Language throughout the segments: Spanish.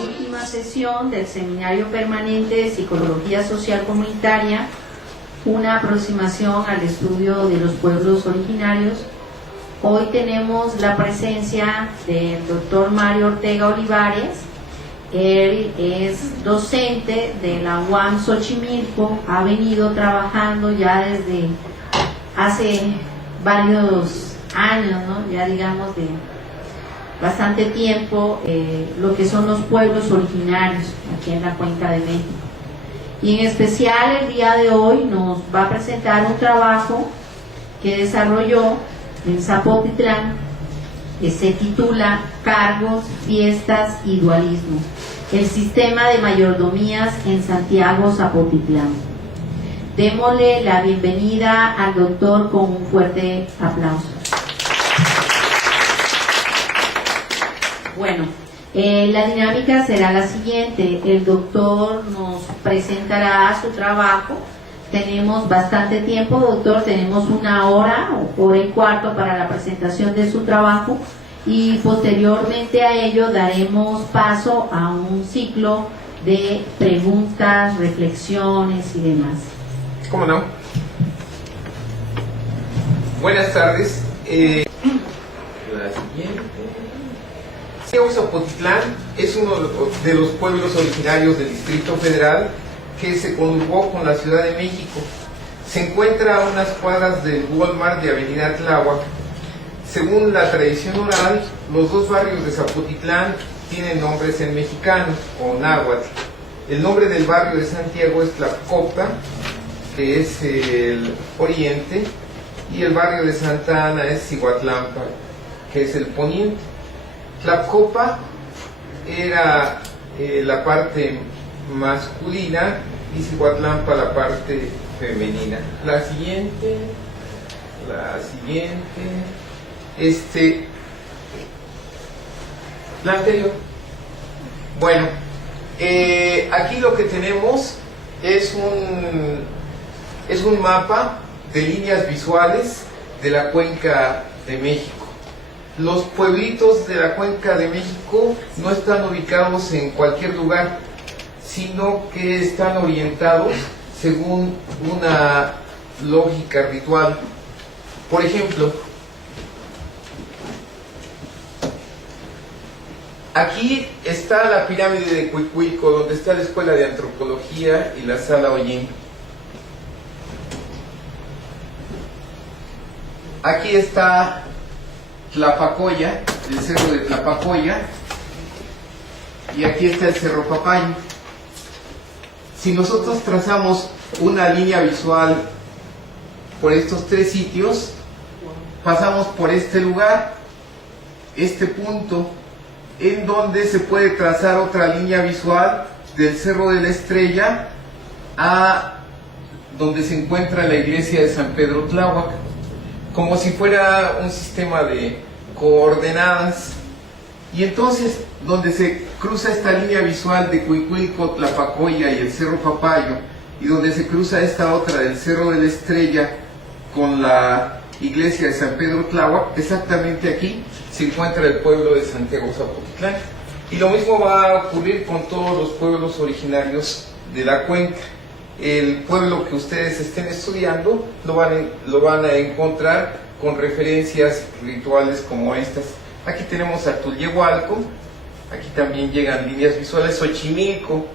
última sesión del Seminario Permanente de Psicología Social Comunitaria, una aproximación al estudio de los pueblos originarios. Hoy tenemos la presencia del doctor Mario Ortega Olivares. Él es docente de la UAM Xochimilco, ha venido trabajando ya desde hace varios años, ¿no? Ya digamos de bastante tiempo, lo que son los pueblos originarios aquí en la Cuenca de México. Y en especial el día de hoy nos va a presentar un trabajo que desarrolló en Zapotitlán, que se titula Cargos, Fiestas y Dualismo, el sistema de mayordomías en Santiago Zapotitlán. Démosle la bienvenida al doctor con un fuerte aplauso. Bueno, la dinámica será la siguiente. El doctor nos presentará su trabajo. Tenemos bastante tiempo, doctor, tenemos 1 hora o hora y cuarto para la presentación de su trabajo, y posteriormente a ello daremos paso a un ciclo de preguntas, reflexiones y demás. ¿Cómo no? Buenas tardes. La siguiente. Santiago Zapotitlán es uno de los pueblos originarios del Distrito Federal que se conurbó con la Ciudad de México. Se encuentra a unas cuadras del Walmart de Avenida Tláhuac. Según la tradición oral, los dos barrios de Zapotitlán tienen nombres en mexicano o náhuatl. El nombre del barrio de Santiago es Tlacopa, que es el oriente, y el barrio de Santa Ana es Cihuatlampa, que es el poniente. Tlacopa era la parte masculina y Cihuatlampa la parte femenina. La siguiente, la anterior. Bueno, aquí lo que tenemos es un mapa de líneas visuales de la Cuenca de México. Los pueblitos de la Cuenca de México no están ubicados en cualquier lugar, sino que están orientados según una lógica ritual. Por ejemplo, aquí está la pirámide de Cuicuilco, donde está la Escuela de Antropología y la Sala Hollín. Aquí está Tlapacoya, el cerro de Tlapacoya, y aquí está el Cerro Papayo. Si nosotros trazamos una línea visual por estos 3 sitios, pasamos por este lugar, este punto, en donde se puede trazar otra línea visual del Cerro de la Estrella a donde se encuentra la iglesia de San Pedro Tláhuac, como si fuera un sistema de coordenadas. Y entonces, donde se cruza esta línea visual de Cuicuilco, Tlapacoya y el Cerro Papayo, y donde se cruza esta otra del Cerro de la Estrella con la iglesia de San Pedro Tláhuac, exactamente aquí se encuentra el pueblo de Santiago Zapotitlán. Y lo mismo va a ocurrir con todos los pueblos originarios de la cuenca. El pueblo que ustedes estén estudiando lo van a encontrar con referencias rituales como estas. Aquí tenemos a Tulyehualco, aquí también llegan líneas visuales. Xochimilco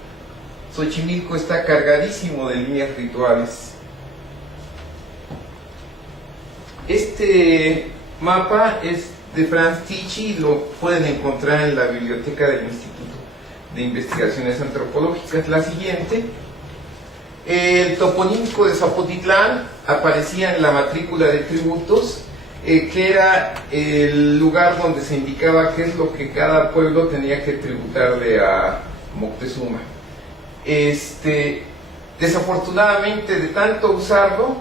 está cargadísimo de líneas rituales. Este mapa es de Franz Tichy y lo pueden encontrar en la biblioteca del Instituto de Investigaciones Antropológicas. La siguiente. El toponímico de Zapotitlán aparecía en la matrícula de tributos, que era el lugar donde se indicaba qué es lo que cada pueblo tenía que tributarle a Moctezuma. Desafortunadamente, de tanto usarlo,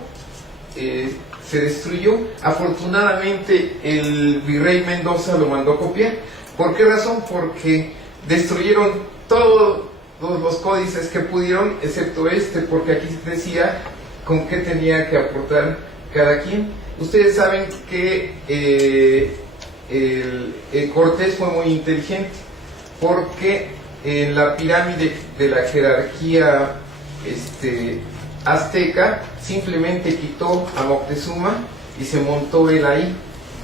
se destruyó. Afortunadamente, el virrey Mendoza lo mandó a copiar. ¿Por qué razón? Porque destruyeron todos los códices que pudieron, excepto porque aquí decía con qué tenía que aportar cada quien. Ustedes saben que Cortés fue muy inteligente, porque en la pirámide de la jerarquía azteca, simplemente quitó a Moctezuma y se montó él ahí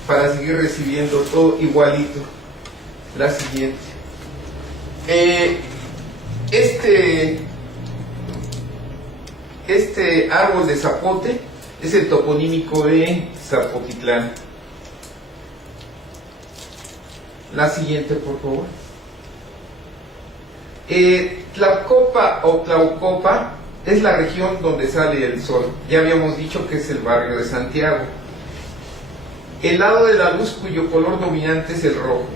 para seguir recibiendo todo igualito. La siguiente. Este árbol de zapote es el toponímico de Zapotitlán. La siguiente, por favor. Tlacopa o Tlaucopa es la región donde sale el sol. Ya habíamos dicho que es el barrio de Santiago. El lado de la luz cuyo color dominante es el rojo.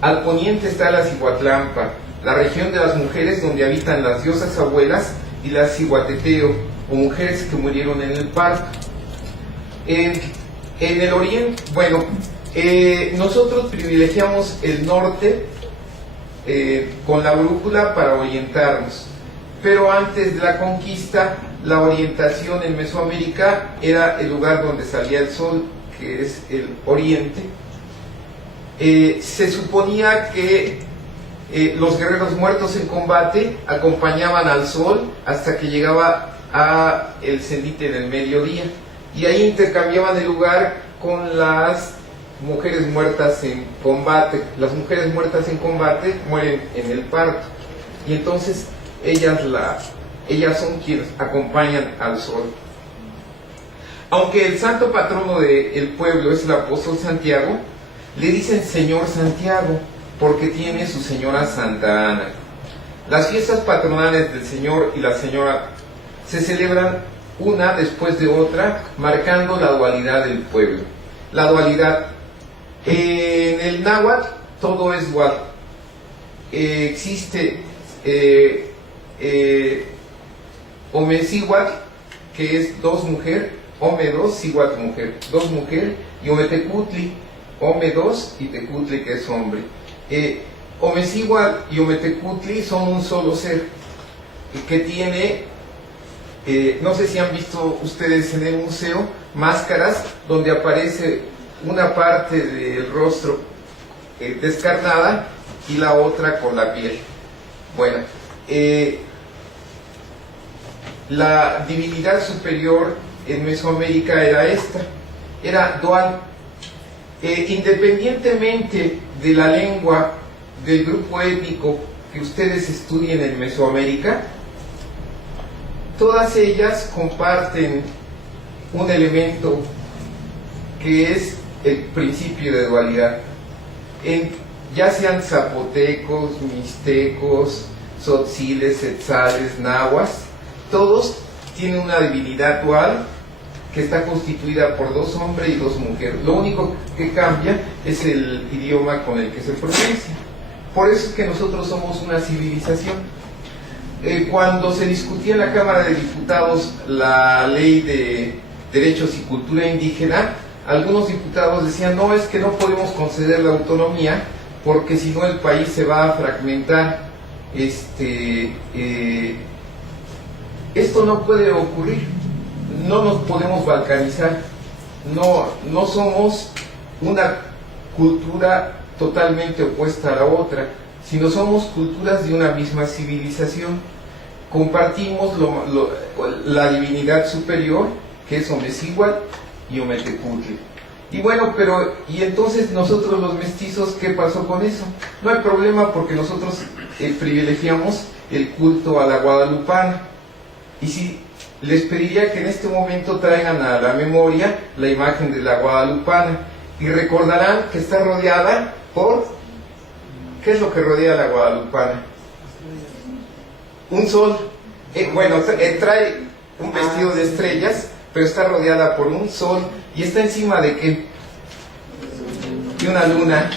Al poniente está la Cihuatlampa, la región de las mujeres donde habitan las diosas abuelas y las Cihuateteo, o mujeres que murieron en el parto. En el oriente, bueno, nosotros privilegiamos el norte con la brújula para orientarnos, pero antes de la conquista la orientación en Mesoamérica era el lugar donde salía el sol, que es el oriente. Se suponía que los guerreros muertos en combate acompañaban al sol hasta que llegaba a el cenit en el mediodía, y ahí intercambiaban el lugar con las mujeres muertas en combate. Las mujeres muertas en combate mueren en el parto, y entonces ellas son quienes acompañan al sol. Aunque el santo patrono del pueblo es el apóstol Santiago, le dicen Señor Santiago porque tiene su señora Santa Ana. Las fiestas patronales del Señor y la Señora se celebran una después de otra, marcando la dualidad del pueblo. La dualidad. En el náhuatl todo es dual. Existe Omecihuatl, que es dos mujer, Ome dos, Cihuatl mujer, dos mujer, y Ometecutli, Ome dos, y Tecutli, que es hombre. Omecihuatl y Ometecutli son un solo ser, que tiene, no sé si han visto ustedes en el museo, máscaras donde aparece una parte del rostro descarnada y la otra con la piel. Bueno, la divinidad superior en Mesoamérica era esta, era dual. Independientemente de la lengua del grupo étnico que ustedes estudien en Mesoamérica, todas ellas comparten un elemento que es el principio de dualidad. Ya sean zapotecos, mixtecos, tzotziles, quetzales, nahuas, todos tienen una divinidad dual que está constituida por dos hombres y dos mujeres. Lo único que cambia es el idioma con el que se pronuncia. Por eso es que nosotros somos una civilización. Cuando se discutía en la Cámara de Diputados la ley de derechos y cultura indígena, algunos diputados decían, no, es que no podemos conceder la autonomía porque si no el país se va a fragmentar. Esto no puede ocurrir, no nos podemos balcanizar, no somos una cultura totalmente opuesta a la otra, sino somos culturas de una misma civilización. Compartimos la divinidad superior, que es Omecihuatl y Ometecutli. Y bueno, y entonces nosotros los mestizos, ¿qué pasó con eso? No hay problema porque nosotros privilegiamos el culto a la guadalupana. Y si les pediría que en este momento traigan a la memoria la imagen de la guadalupana, y recordarán que está rodeada por... ¿Qué es lo que rodea a la guadalupana? Un sol. Trae un vestido de estrellas, pero está rodeada por un sol, y está encima de ¿qué? De una luna.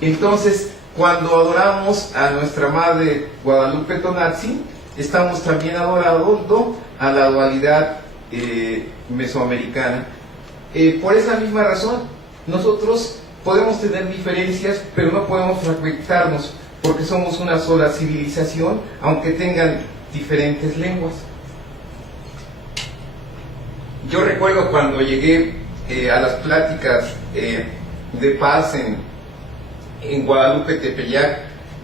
Entonces, cuando adoramos a nuestra madre Guadalupe Tonantzin, estamos también adorando a la dualidad mesoamericana. Por esa misma razón, nosotros podemos tener diferencias, pero no podemos fragmentarnos, porque somos una sola civilización, aunque tengan diferentes lenguas. Yo recuerdo cuando llegué a las pláticas de paz en Guadalupe, Tepeyac,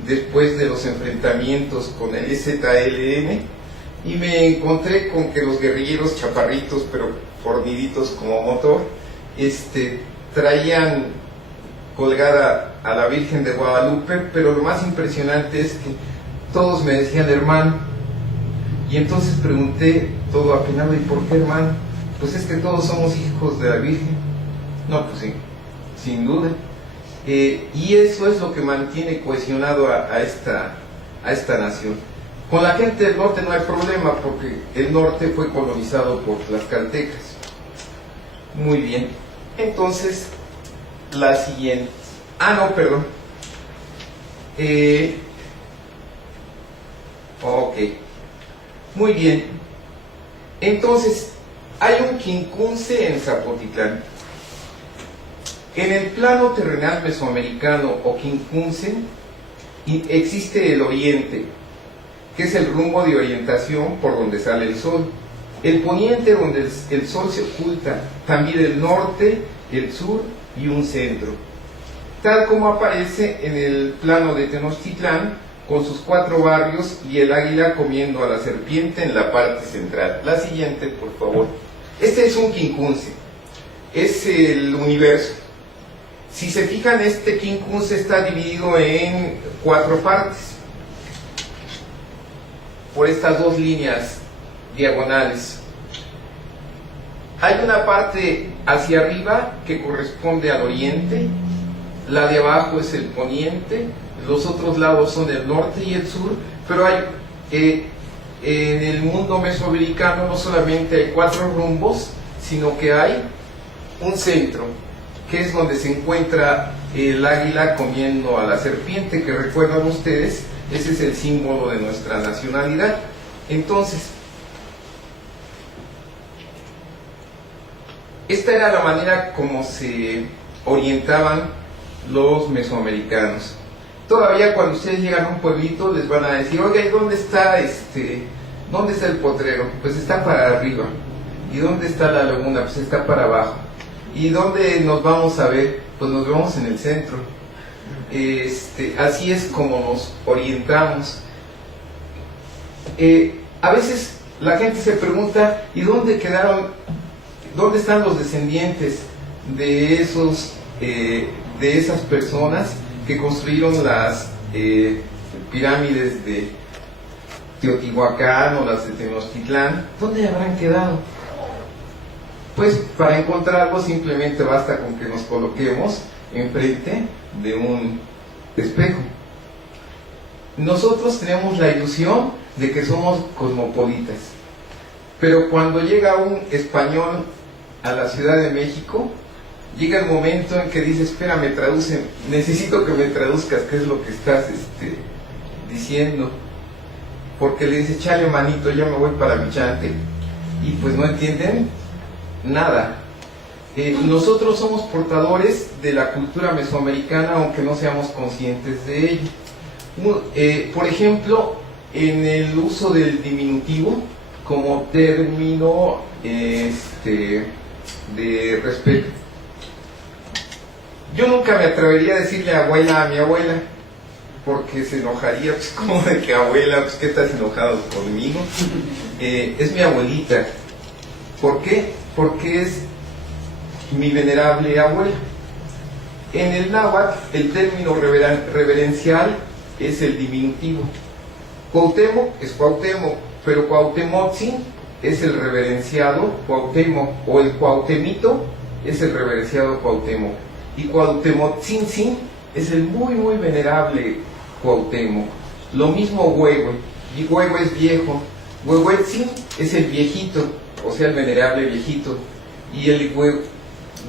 después de los enfrentamientos con el EZLN, y me encontré con que los guerrilleros chaparritos pero forniditos como motor traían colgada a la Virgen de Guadalupe, pero lo más impresionante es que todos me decían hermano, y entonces pregunté todo apenado, ¿y por qué hermano? Pues es que todos somos hijos de la Virgen. No, pues sí, sin duda. Y eso es lo que mantiene cohesionado a esta nación. Con la gente del norte no hay problema, porque el norte fue colonizado por las tlaxcaltecas. Muy bien. Entonces, la siguiente. No, perdón. Ok. Muy bien. Entonces, hay un quincunce en Zapotitlán. En el plano terrenal mesoamericano o quincunce existe el oriente, que es el rumbo de orientación por donde sale el sol. El poniente, donde el sol se oculta. También el norte, el sur y un centro. Tal como aparece en el plano de Tenochtitlán, con sus 4 barrios y el águila comiendo a la serpiente en la parte central. La siguiente, por favor. Este es un quincunce. Es el universo. Si se fijan, este quincunce está dividido en 4 partes, por estas 2 líneas diagonales. Hay una parte hacia arriba que corresponde al oriente, la de abajo es el poniente, los otros lados son el norte y el sur, pero hay en el mundo mesoamericano no solamente hay 4 rumbos, sino que hay un centro, que es donde se encuentra el águila comiendo a la serpiente, que recuerdan ustedes, ese es el símbolo de nuestra nacionalidad. Entonces, esta era la manera como se orientaban los mesoamericanos. Todavía cuando ustedes llegan a un pueblito les van a decir, oiga, ¿y dónde está el potrero? Pues está para arriba. ¿Y dónde está la laguna? Pues está para abajo. ¿Y dónde nos vamos a ver? Pues nos vemos en el centro. Así es como nos orientamos. A veces la gente se pregunta, ¿y dónde están los descendientes de esas personas que construyeron las pirámides de Teotihuacán o las de Tenochtitlán? ¿Dónde habrán quedado? Pues para encontrarlos simplemente basta con que nos coloquemos enfrente de un espejo. Nosotros tenemos la ilusión de que somos cosmopolitas, pero cuando llega un español a la Ciudad de México, llega el momento en que dice, espera, me traducen, necesito que me traduzcas qué es lo que estás diciendo, porque le dice, chale manito, ya me voy para mi chante, y pues no entienden nada. Nosotros somos portadores de la cultura mesoamericana, aunque no seamos conscientes de ello. Por ejemplo, en el uso del diminutivo como término de respeto. Yo nunca me atrevería a decirle abuela a mi abuela, porque se enojaría, pues como de que abuela, pues ¿qué estás enojado conmigo? Es mi abuelita. ¿Por qué? Porque es mi venerable abuela. En el náhuatl, el término reverencial es el diminutivo. Cuauhtémoc es Cuauhtémoc, pero Cuauhtémotzin es el reverenciado Cuauhtémoc, o el Cuauhtemito es el reverenciado Cuauhtémoc, y Cuauhtemotzintzin es el muy muy venerable Cuauhtémoc. Lo mismo Huehue, y Huehue es viejo, Huehuetzin es el viejito, o sea el venerable viejito, y el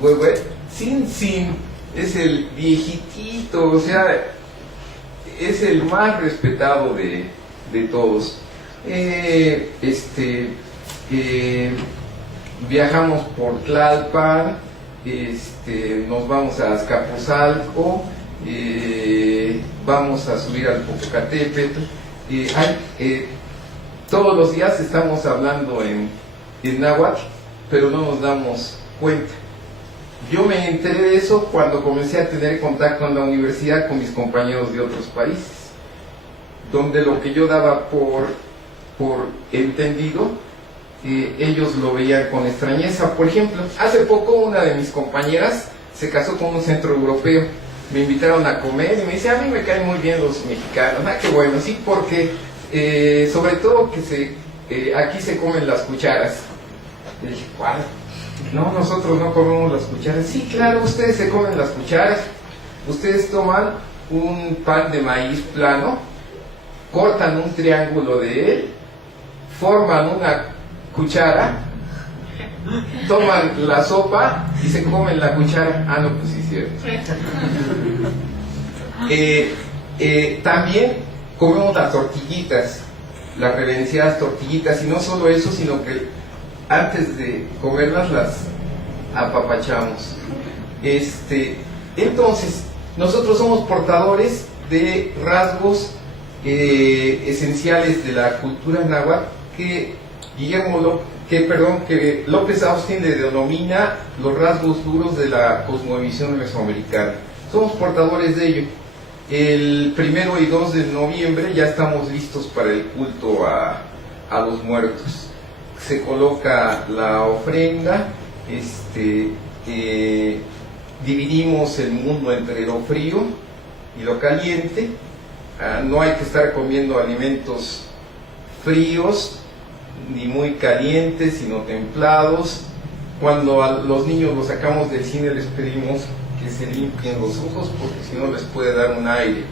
Huehuetzintzin es el viejitito, o sea es el más respetado de todos. Viajamos por Tlalpan, nos vamos a Azcapotzalco, vamos a subir al Popocatépetl, todos los días estamos hablando en náhuatl, pero no nos damos cuenta. Yo me enteré de eso cuando comencé a tener contacto en la universidad con mis compañeros de otros países. donde lo que yo daba por entendido, ellos lo veían con extrañeza. Por ejemplo, hace poco una de mis compañeras se casó con un centroeuropeo. Me invitaron a comer y me dice, a mí me caen muy bien los mexicanos. Ah, qué bueno, sí, porque sobre todo que aquí se comen las cucharas. Y dije, ¿cuál? No, nosotros no comemos las cucharas. Sí, claro, ustedes se comen las cucharas. Ustedes toman un pan de maíz plano, cortan un triángulo de él, forman una cuchara, toman la sopa y se comen la cuchara. Ah, no, pues sí, cierto. También comemos las tortillitas, las reverenciadas tortillitas, y no solo eso, sino que antes de comerlas las apapachamos. Entonces, nosotros somos portadores de rasgos esenciales de la cultura náhuatl que que López Austin le denomina los rasgos duros de la cosmovisión mesoamericana. Somos portadores de ello. El 1 y 2 de noviembre ya estamos listos para el culto a los muertos. Se coloca la ofrenda, dividimos el mundo entre lo frío y lo caliente. No hay que estar comiendo alimentos fríos ni muy calientes, sino templados. Cuando a los niños los sacamos del cine les pedimos que se limpien los ojos, porque si no les puede dar un aire.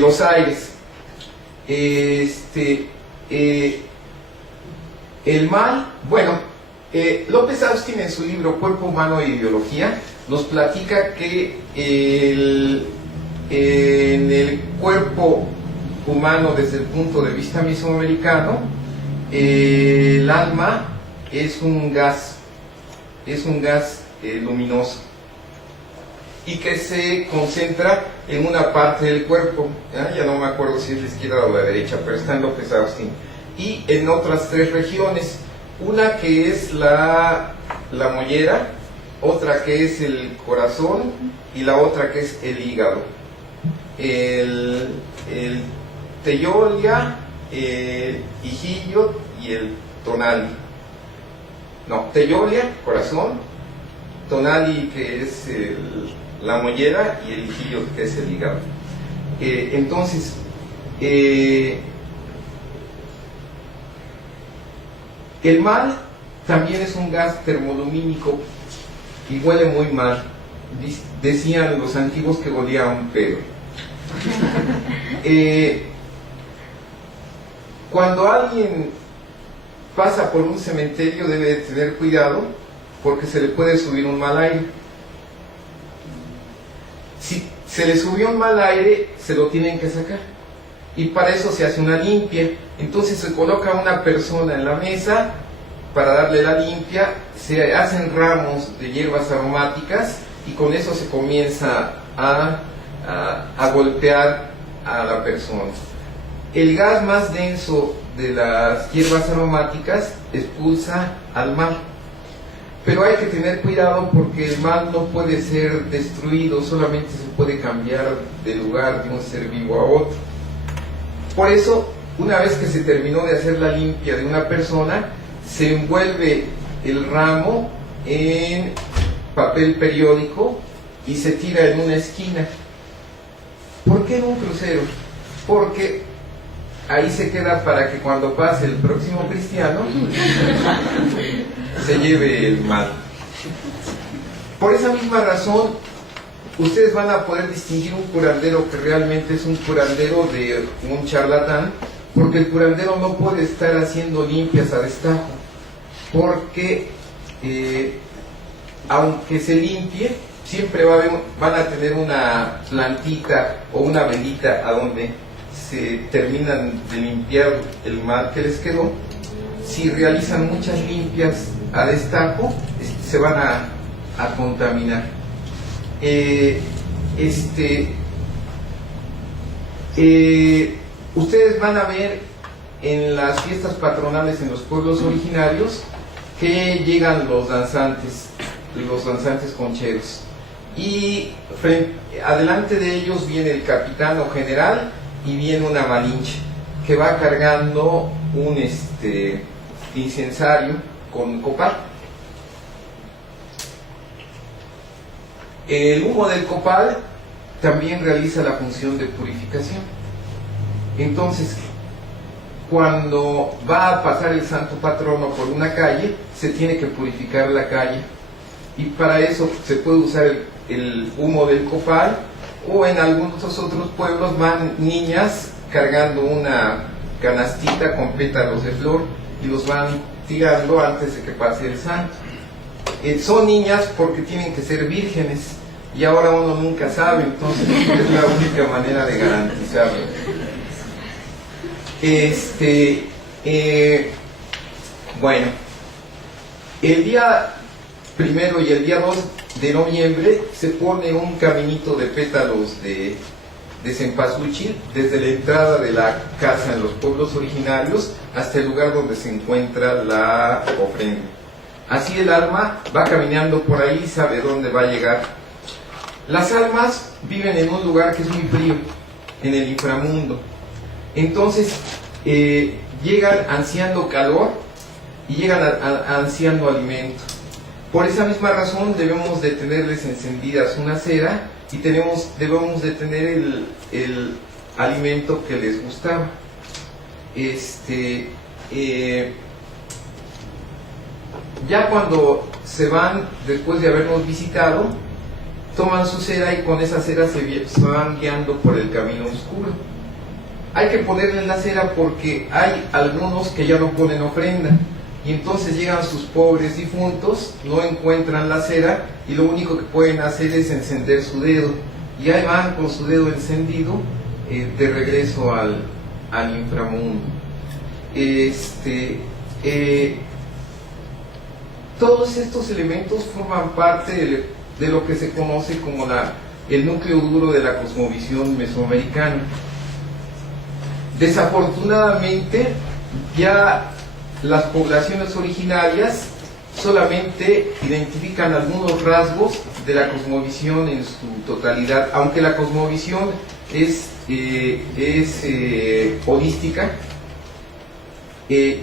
Los aires. El mal, bueno, López Austin en su libro Cuerpo Humano e Ideología nos platica que en el cuerpo humano, desde el punto de vista mesoamericano, el alma es un gas luminoso, y que se concentra en una parte del cuerpo. Ya no me acuerdo si es la izquierda o la derecha, pero está en López Austin, y en otras 3 regiones, una que es la mollera, otra que es el corazón, y la otra que es el hígado. El teyolia, el hijillo y el tonali. No, teyolia, corazón, tonali, que es la mollera, y el hijillo, que es el hígado. Entonces, el mal también es un gas termolumínico y huele muy mal. Decían los antiguos que olía a un pedo. Cuando alguien pasa por un cementerio debe tener cuidado, porque se le puede subir un mal aire. Si se le subió un mal aire, se lo tienen que sacar, y para eso se hace una limpia. Entonces se coloca una persona en la mesa para darle la limpia, se hacen ramos de hierbas aromáticas, y con eso se comienza a golpear a la persona. El gas más denso de las hierbas aromáticas expulsa al mal, pero hay que tener cuidado, porque el mal no puede ser destruido, solamente se puede cambiar de lugar de un ser vivo a otro. Por eso, una vez que se terminó de hacer la limpia de una persona, se envuelve el ramo en papel periódico y se tira en una esquina. ¿Por qué en un crucero? Porque ahí se queda para que cuando pase el próximo cristiano se lleve el mal. Por esa misma razón, ustedes van a poder distinguir un curandero que realmente es un curandero de un charlatán, porque el curandero no puede estar haciendo limpias a destajo, porque aunque se limpie, siempre van a tener una plantita o una velita a donde se terminan de limpiar el mal que les quedó. Si realizan muchas limpias a destajo, se van a contaminar. Ustedes van a ver en las fiestas patronales en los pueblos originarios que llegan los danzantes concheros, y adelante de ellos viene el capitán o general, y viene una malinche que va cargando un incensario con copal. El humo del copal también realiza la función de purificación. Entonces, cuando va a pasar el santo patrono por una calle, se tiene que purificar la calle, y para eso se puede usar el humo del copal, o en algunos otros pueblos van niñas cargando una canastita con pétalos de flor y los van tirando antes de que pase el santo. Son niñas porque tienen que ser vírgenes, y ahora uno nunca sabe, entonces es la única manera de garantizarlo. Bueno, el día 1 y el día 2 de noviembre se pone un caminito de pétalos de cempasúchil desde la entrada de la casa en los pueblos originarios hasta el lugar donde se encuentra la ofrenda. Así el alma va caminando por ahí y sabe dónde va a llegar. Las almas viven en un lugar que es muy frío, en el inframundo. Entonces llegan ansiando calor y llegan ansiando alimento. Por esa misma razón debemos de tenerles encendidas una cera y debemos de tener el alimento que les gustaba. Ya cuando se van, después de habernos visitado, toman su cera y con esa cera se van guiando por el camino oscuro. Hay que ponerle la cera porque hay algunos que ya no ponen ofrenda, y entonces llegan sus pobres difuntos, no encuentran la cera y lo único que pueden hacer es encender su dedo, y ahí van con su dedo encendido de regreso al inframundo. Todos estos elementos forman parte de lo que se conoce como el núcleo duro de la cosmovisión mesoamericana. Desafortunadamente, ya las poblaciones originarias solamente identifican algunos rasgos de la cosmovisión en su totalidad, aunque la cosmovisión es holística.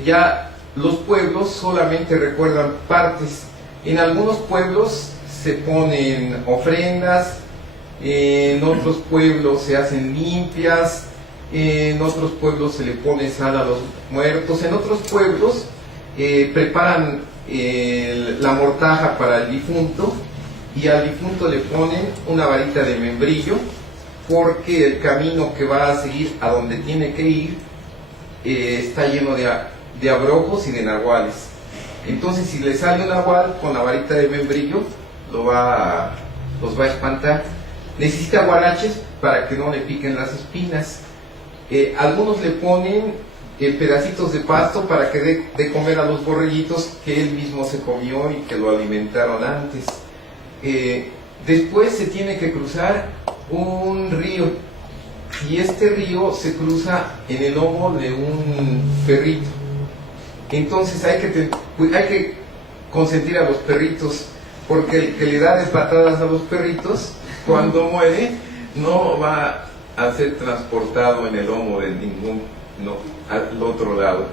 Ya los pueblos solamente recuerdan partes. En algunos pueblos se ponen ofrendas, en otros pueblos se hacen limpias, en otros pueblos se le pone sal a los muertos, en otros pueblos preparan la mortaja para el difunto, y al difunto le ponen una varita de membrillo, porque el camino que va a seguir a donde tiene que ir está lleno de abrojos y de nahuales. Entonces, si le sale un nahual con la varita de membrillo, los va a espantar. Necesita guaraches para que no le piquen las espinas. Algunos le ponen pedacitos de pasto para que dé de comer a los borreguitos que él mismo se comió y que lo alimentaron antes. Después se tiene que cruzar un río, y este río se cruza en el lomo de un perrito. Entonces hay que consentir a los perritos, porque el que le da de patadas a los perritos, cuando muere, no va a ser transportado en el lomo de al otro lado.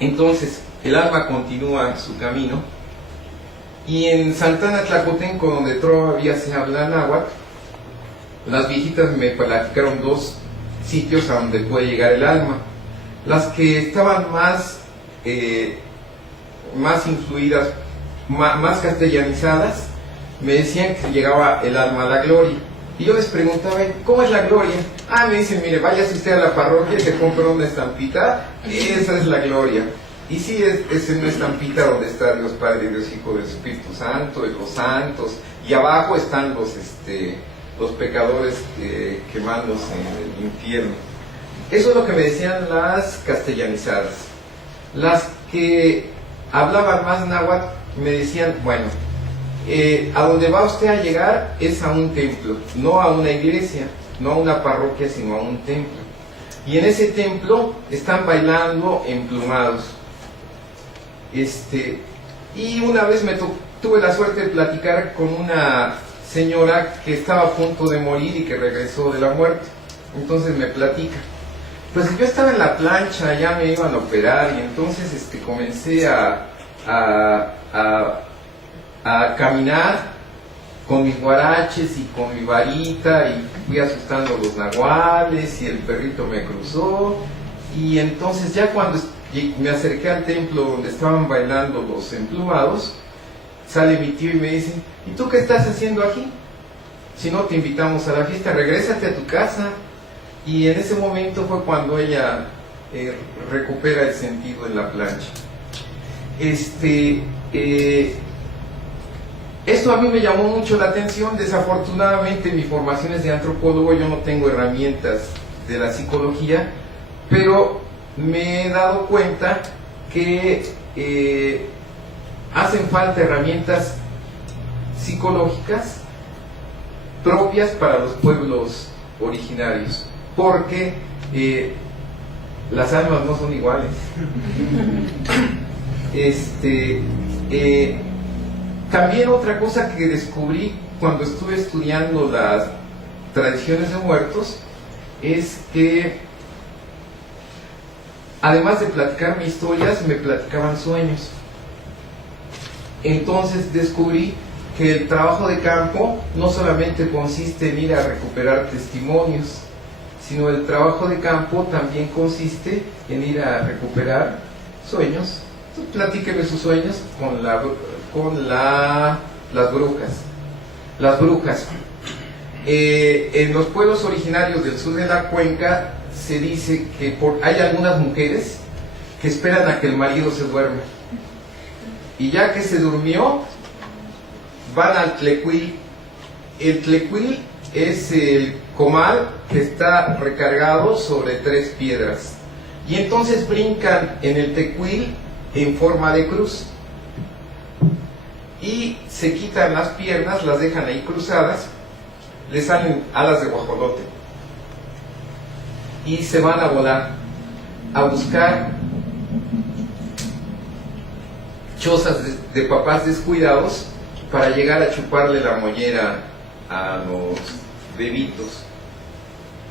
Entonces el alma continúa su camino, y en Santana Tlacotenco, donde todavía se habla náhuatl, las viejitas me platicaron dos sitios a donde puede llegar el alma. Las que estaban más influidas, más castellanizadas, me decían que llegaba el alma a la gloria. Y yo les preguntaba, ¿cómo es la gloria? Me dicen, mire, váyase usted a la parroquia y se compra una estampita, esa es la gloria. Y sí, es una estampita donde está Dios Padre, Dios Hijo, del Espíritu Santo, de los santos, y abajo están los pecadores quemándose en el infierno. Eso es lo que me decían las castellanizadas. Las que hablaban más náhuatl me decían, bueno, a donde va usted a llegar es a un templo, no a una iglesia, no a una parroquia, sino a un templo. Y en ese templo están bailando emplumados. Y una vez tuve la suerte de platicar con una señora que estaba a punto de morir y que regresó de la muerte. Entonces me platica. Pues yo estaba en la plancha, ya me iban a operar, y entonces comencé a caminar con mis guaraches y con mi varita, y fui asustando a los nahuales, y el perrito me cruzó, y entonces ya cuando me acerqué al templo donde estaban bailando los emplumados, sale mi tío y me dice: ¿y tú qué estás haciendo aquí? Si no te invitamos a la fiesta, regrésate a tu casa. Y en ese momento fue cuando ella recupera el sentido en la plancha. Esto a mí me llamó mucho la atención. Desafortunadamente mi formación es de antropólogo, yo no tengo herramientas de la psicología, pero me he dado cuenta que hacen falta herramientas psicológicas propias para los pueblos originarios, porque las almas no son iguales. También otra cosa que descubrí cuando estuve estudiando las tradiciones de muertos es que, además de platicarme historias, me platicaban sueños. Entonces descubrí que el trabajo de campo no solamente consiste en ir a recuperar testimonios, sino el trabajo de campo también consiste en ir a recuperar sueños. Entonces, platíqueme sus sueños con las brujas. Las brujas. En los pueblos originarios del sur de la cuenca se dice que hay algunas mujeres que esperan a que el marido se duerma, y ya que se durmió, van al tlecuil. El tlecuil es el comal que está recargado sobre 3 piedras, y entonces brincan en el tlecuil en forma de cruz, y se quitan las piernas, las dejan ahí cruzadas, les salen alas de guajolote, y se van a volar a buscar chozas de papás descuidados para llegar a chuparle la mollera a los bebitos,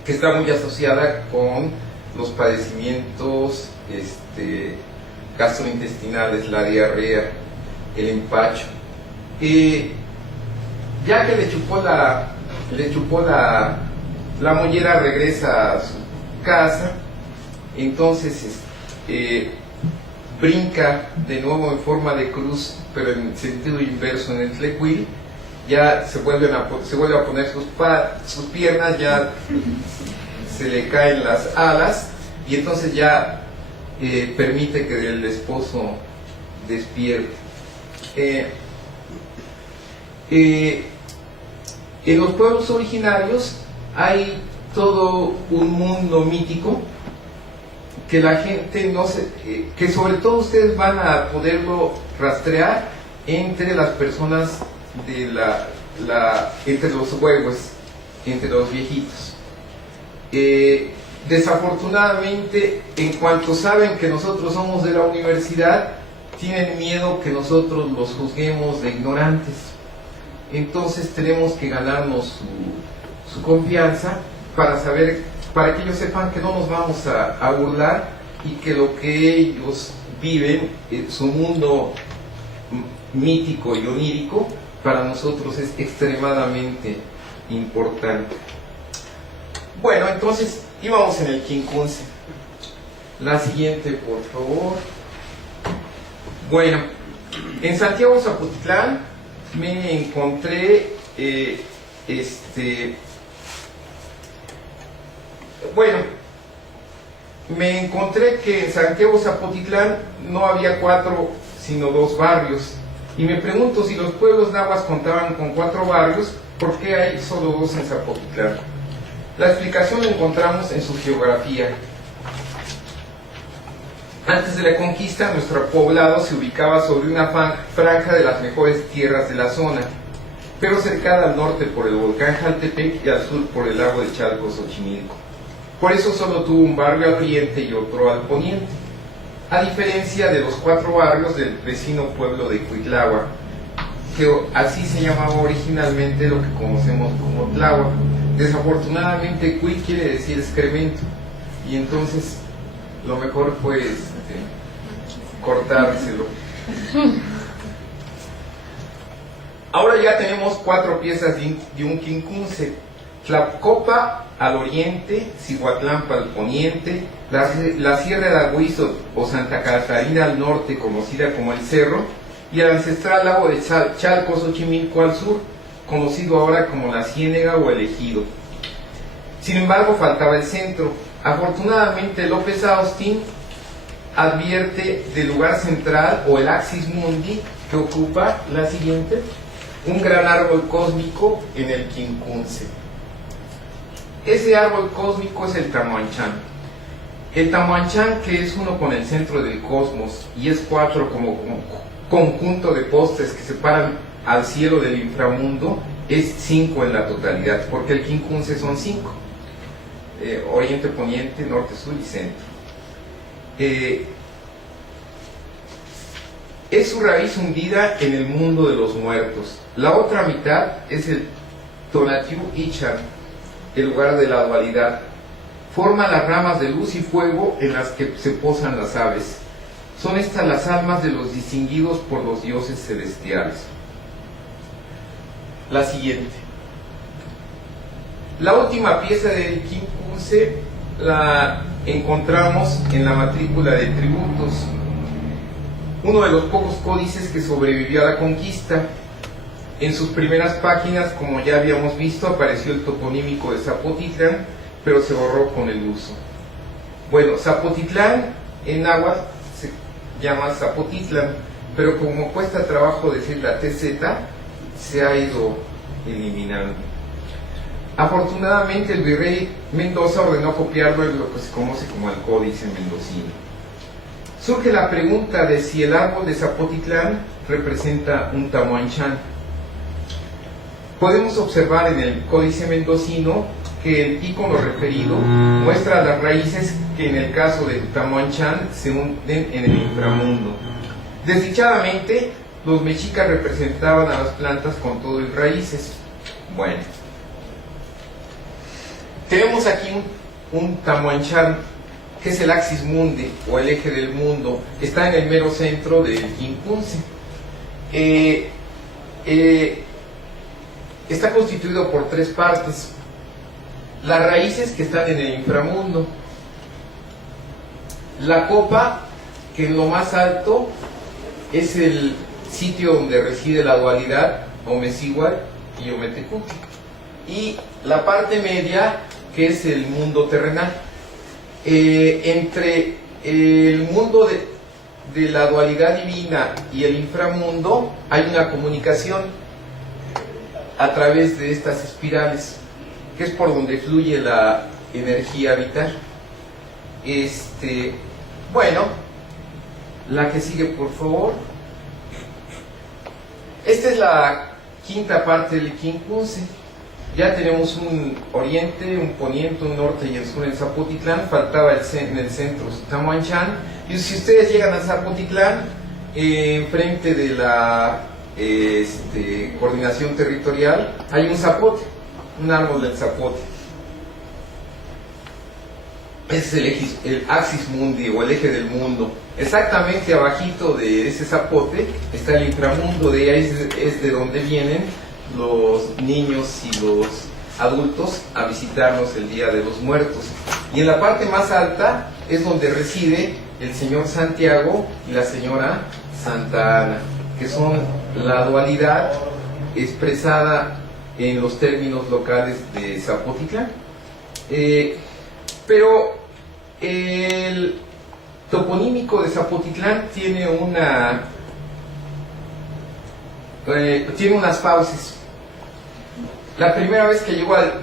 que está muy asociada con los padecimientos gastrointestinales, la diarrea, el empacho. Ya que le chupó la mollera, regresa a su casa. Entonces brinca de nuevo en forma de cruz, pero en sentido inverso en el tlecuil. Ya se vuelve a poner sus piernas, ya se le caen las alas, y entonces ya permite que el esposo despierte. En los pueblos originarios hay todo un mundo mítico que la gente que sobre todo ustedes van a poderlo rastrear entre las personas entre los huevos, entre los viejitos. Desafortunadamente, en cuanto saben que nosotros somos de la universidad, tienen miedo que nosotros los juzguemos de ignorantes. Entonces tenemos que ganarnos su confianza para que ellos sepan que no nos vamos a burlar, y que lo que ellos viven, su mundo mítico y onírico, para nosotros es extremadamente importante. Bueno, entonces íbamos en el quincunce. La siguiente, por favor. Bueno, en Santiago Zapotitlán me encontré me encontré que en Santiago Zapotitlán no había 4 sino 2 barrios, y me pregunto, si los pueblos nahuas contaban con 4 barrios, ¿por qué hay solo 2 en Zapotitlán? La explicación la encontramos en su geografía. Antes de la conquista, nuestro poblado se ubicaba sobre una franja de las mejores tierras de la zona, pero cercada al norte por el volcán Jaltepec y al sur por el lago de Chalco-Xochimilco. Por eso solo tuvo un barrio al oriente y otro al poniente, a diferencia de los 4 barrios del vecino pueblo de Cuitláhuac. que así se llamaba originalmente lo que conocemos como Tláhuac. Desafortunadamente Cui quiere decir excremento, y entonces lo mejor fue cortárselo. Ahora ya tenemos 4 piezas de un quincunce: Tlacopa al oriente, Cihuatlampa al poniente, la Sierra de Agüizo o Santa Catarina al norte, conocida como el Cerro, y el ancestral lago de Chalco, Xochimilco al sur, conocido ahora como la Ciénega o el Ejido. Sin embargo, faltaba el centro. Afortunadamente, López Austin advierte del lugar central, o el Axis Mundi, que ocupa la siguiente: un gran árbol cósmico en el quincunce. Ese árbol cósmico es el Tamuanchán. El Tamuanchán, que es uno con el centro del cosmos y es 4 como conjunto de postes que separan al cielo del inframundo, es 5 en la totalidad, porque el quincunce son 5: oriente, poniente, norte, sur y centro. Es su raíz hundida en el mundo de los muertos. La otra mitad es el Tonatiuh Ichan, el lugar de la dualidad. Forma las ramas de luz y fuego en las que se posan las aves. Son estas las almas de los distinguidos por los dioses celestiales. La siguiente. La última pieza del quincunce la encontramos en la matrícula de tributos, uno de los pocos códices que sobrevivió a la conquista. En sus primeras páginas, como ya habíamos visto, apareció el toponímico de Zapotitlán, pero se borró con el uso. Bueno, Zapotitlán en náhuatl se llama Zapotitlán, pero como cuesta trabajo decir la TZ, se ha ido eliminando. Afortunadamente, el virrey Mendoza ordenó copiarlo en lo que se conoce como el Códice Mendocino. Surge la pregunta de si el árbol de Zapotitlán representa un Tamuanchán. Podemos observar en el Códice Mendocino que el ícono referido muestra las raíces que en el caso del Tamuanchán se hunden en el inframundo. Desdichadamente, los mexicas representaban a las plantas con todo y raíces. Bueno, tenemos aquí un Tamuanchán, que es el Axis Mundi, o el eje del mundo. Está en el mero centro del quincunce. Está constituido por 3 partes: las raíces, que están en el inframundo; la copa, que en lo más alto es el sitio donde reside la dualidad, Omecíhuatl y Ometecuhtli; y la parte media, que es el mundo terrenal. Entre el mundo de la dualidad divina y el inframundo hay una comunicación a través de estas espirales, que es por donde fluye la energía vital. Bueno, la que sigue, por favor. Esta es la quinta parte del quincunce. Ya tenemos un oriente, un poniente, un norte y el sur en Zapotitlán. Faltaba en el centro Tamuanchán. Y si ustedes llegan a Zapotitlán, enfrente de la coordinación territorial, hay un zapote, un árbol del zapote. Ese es el Axis Mundi, o el eje del mundo. Exactamente abajito de ese zapote está el inframundo. De ahí es de donde vienen los niños y los adultos a visitarnos el Día de los Muertos. Y en la parte más alta es donde reside el señor Santiago y la señora Santa Ana, que son la dualidad expresada en los términos locales de Zapotitlán. Pero el toponímico de Zapotitlán tiene unas fauces. La primera vez que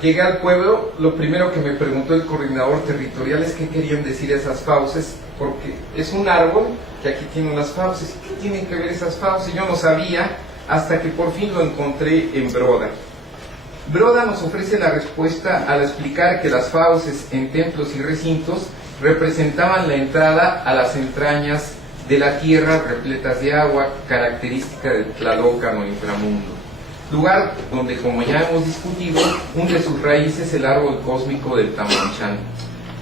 llegué al pueblo, lo primero que me preguntó el coordinador territorial es qué querían decir esas fauces, porque es un árbol que aquí tiene unas fauces. ¿Qué tienen que ver esas fauces? Yo no sabía, hasta que por fin lo encontré en Broda. Broda nos ofrece la respuesta al explicar que las fauces en templos y recintos representaban la entrada a las entrañas de la tierra repletas de agua, característica del Tlalócan o inframundo. Lugar donde, como ya hemos discutido, hunde sus raíces el árbol cósmico del Tamoanchán.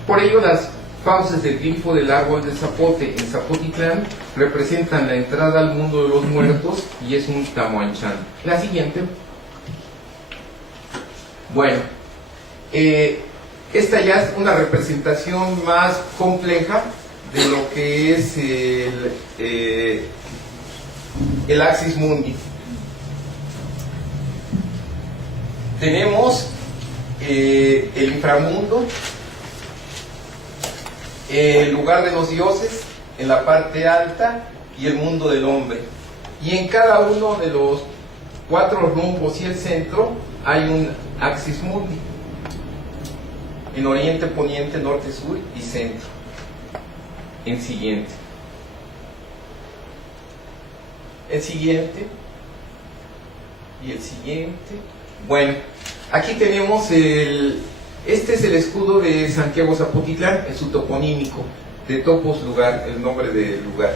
Por ello, las fauces del glifo del árbol del zapote en Zapotitlán representan la entrada al mundo de los muertos y es un Tamoanchán. La siguiente. Bueno, esta ya es una representación más compleja de lo que es el Axis Mundi. Tenemos el inframundo, el lugar de los dioses en la parte alta y el mundo del hombre. Y en cada uno de los 4 rumbos y el centro hay un Axis Mundi, en oriente, poniente, norte, sur y centro. El siguiente. El siguiente. Y el siguiente. Bueno, aquí tenemos este es el escudo de Santiago Zapotitlán, en su toponímico, de topos lugar, el nombre del lugar.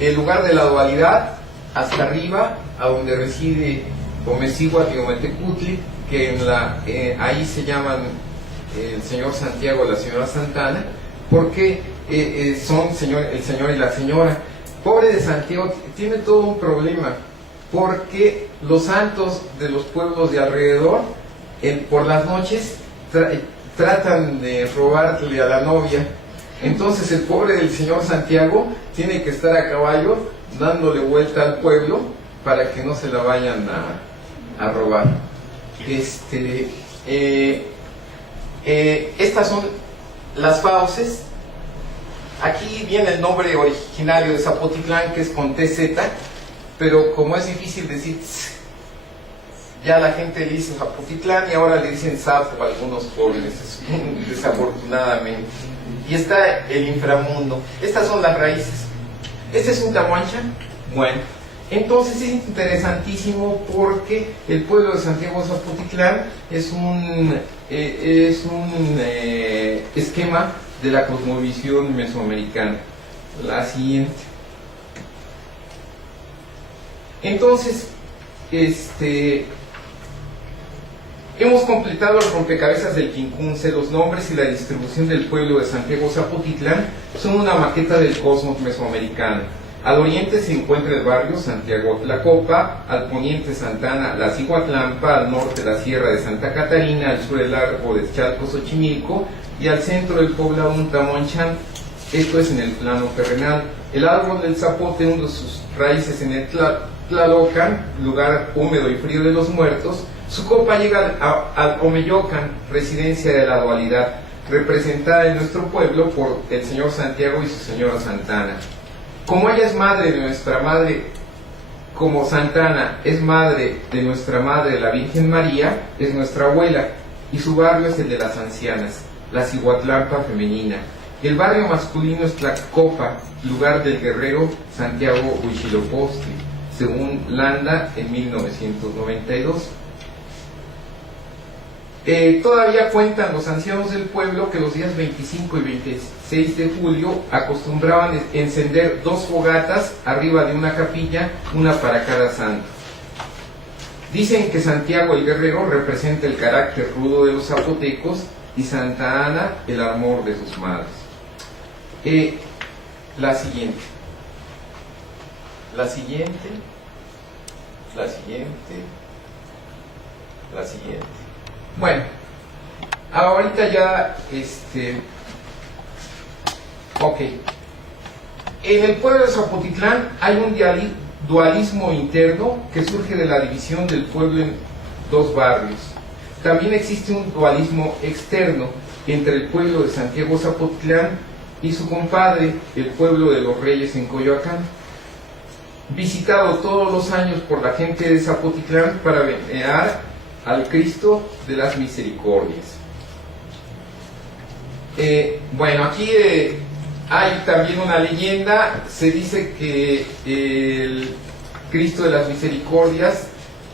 El lugar de la dualidad, hasta arriba, a donde reside Comecíhuatl y Ometecutli, que ahí se llaman el señor Santiago y la señora Santana, porque son el señor y la señora. Pobre de Santiago, tiene todo un problema, porque los santos de los pueblos de alrededor, por las noches, tratan de robarle a la novia. Entonces el pobre del señor Santiago tiene que estar a caballo dándole vuelta al pueblo para que no se la vayan a robar. Estas son las fauces. Aquí viene el nombre originario de Zapotitlán, que es con TZ, pero como es difícil decir ya la gente le dice Zapotitlán y ahora le dicen Zapo a algunos jóvenes, desafortunadamente. Y está el inframundo. Estas son las raíces. Este es un Tamoanchán. Bueno, entonces es interesantísimo porque el pueblo de Santiago Zapotitlán es un esquema de la cosmovisión mesoamericana. La siguiente. Entonces, hemos completado el rompecabezas del Quincunce. Los nombres y la distribución del pueblo de Santiago Zapotitlán son una maqueta del cosmos mesoamericano. Al oriente se encuentra el barrio Santiago Tlacopa, al poniente Santana La Ciguatlampa, al norte la Sierra de Santa Catarina, al sur el lago de Chalco Xochimilco y al centro el poblado un Tamoanchán. Esto es en el plano terrenal. El árbol del zapote hunde sus raíces en el Tlalócan, lugar húmedo y frío de los muertos. Su copa llega al Omeyocan, residencia de la dualidad, representada en nuestro pueblo por el señor Santiago y su señora Santana. Como ella es madre de nuestra madre, como Santana es madre de nuestra madre, la Virgen María, es nuestra abuela, y su barrio es el de las ancianas, la Ciguatlampa femenina. El barrio masculino es Tlacopa, lugar del guerrero Santiago Huichilopostli, según Landa en 1992. Todavía cuentan los ancianos del pueblo que los días 25 y 26 de julio acostumbraban encender 2 fogatas arriba de una capilla, una para cada santo. Dicen que Santiago el guerrero representa el carácter rudo de los zapotecos y Santa Ana el amor de sus madres. La siguiente. La siguiente. La siguiente. La siguiente. Bueno, ahorita ya, ok. En el pueblo de Zapotitlán hay un dualismo interno que surge de la división del pueblo en 2 barrios. También existe un dualismo externo entre el pueblo de Santiago Zapotitlán y su compadre, el pueblo de los Reyes en Coyoacán, visitado todos los años por la gente de Zapotitlán para venerar al Cristo de las Misericordias. Bueno, aquí hay también una leyenda. Se dice que el Cristo de las Misericordias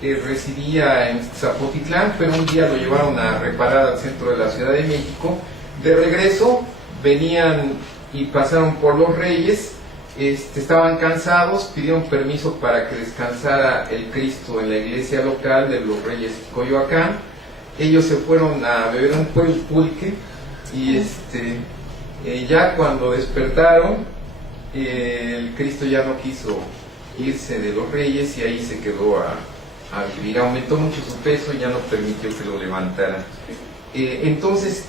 residía en Zapotitlán, pero un día lo llevaron a reparar al centro de la Ciudad de México. De regreso venían y pasaron por los Reyes estaban cansados, pidieron permiso para que descansara el Cristo en la iglesia local de los Reyes Coyoacán. Ellos se fueron a beber un pulque y ya cuando despertaron, el Cristo ya no quiso irse de los Reyes y ahí se quedó a vivir. Aumentó mucho su peso y ya no permitió que lo levantaran. Entonces,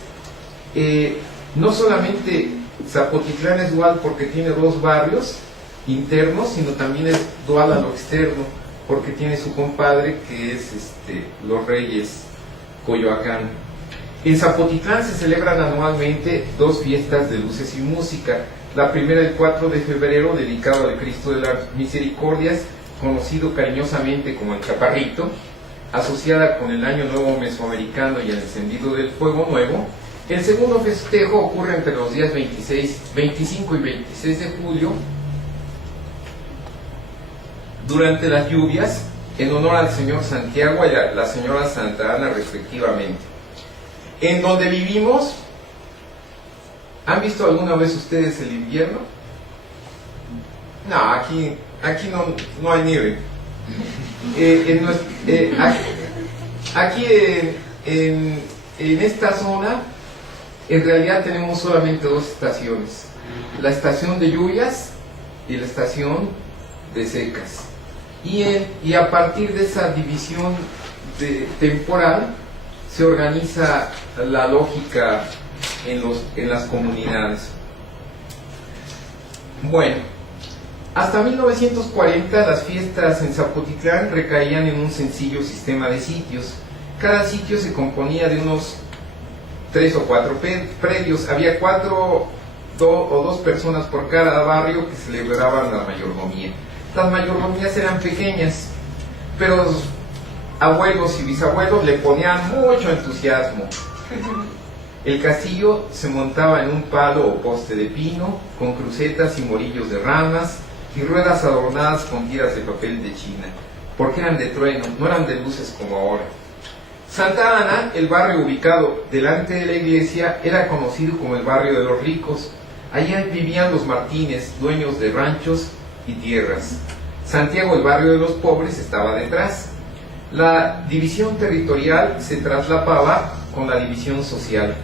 no solamente Zapotitlán es dual porque tiene dos barrios internos, sino también es dual a lo externo porque tiene su compadre que es los Reyes Coyoacán. En Zapotitlán se celebran anualmente dos fiestas de luces y música. La primera el 4 de febrero, dedicado al Cristo de las Misericordias, conocido cariñosamente como el Chaparrito, asociada con el Año Nuevo Mesoamericano y el encendido del Fuego Nuevo. El segundo festejo ocurre entre los días 25 y 26 de julio, durante las lluvias, en honor al Señor Santiago y a la Señora Santa Ana respectivamente. En donde vivimos, ¿han visto alguna vez ustedes el invierno? No, aquí no hay nieve. Aquí en esta zona, en realidad tenemos solamente dos estaciones: la estación de lluvias y la estación de secas. Y a partir de esa división temporal se organiza la lógica en las comunidades. Bueno, hasta 1940 las fiestas en Zapotitlán recaían en un sencillo sistema de sitios. Cada sitio se componía de unos 3 o 4 predios. Había 4 o 2 personas por cada barrio que celebraban la mayordomía. Las mayordomías eran pequeñas, pero los abuelos y bisabuelos le ponían mucho entusiasmo. El castillo se montaba en un palo o poste de pino, con crucetas y morillos de ramas y ruedas adornadas con tiras de papel de China, porque eran de trueno, no eran de luces como ahora. Santa Ana, el barrio ubicado delante de la iglesia, era conocido como el barrio de los ricos. Allí vivían los Martínez, dueños de ranchos y tierras. Santiago, el barrio de los pobres, estaba detrás. La división territorial se traslapaba con la división social.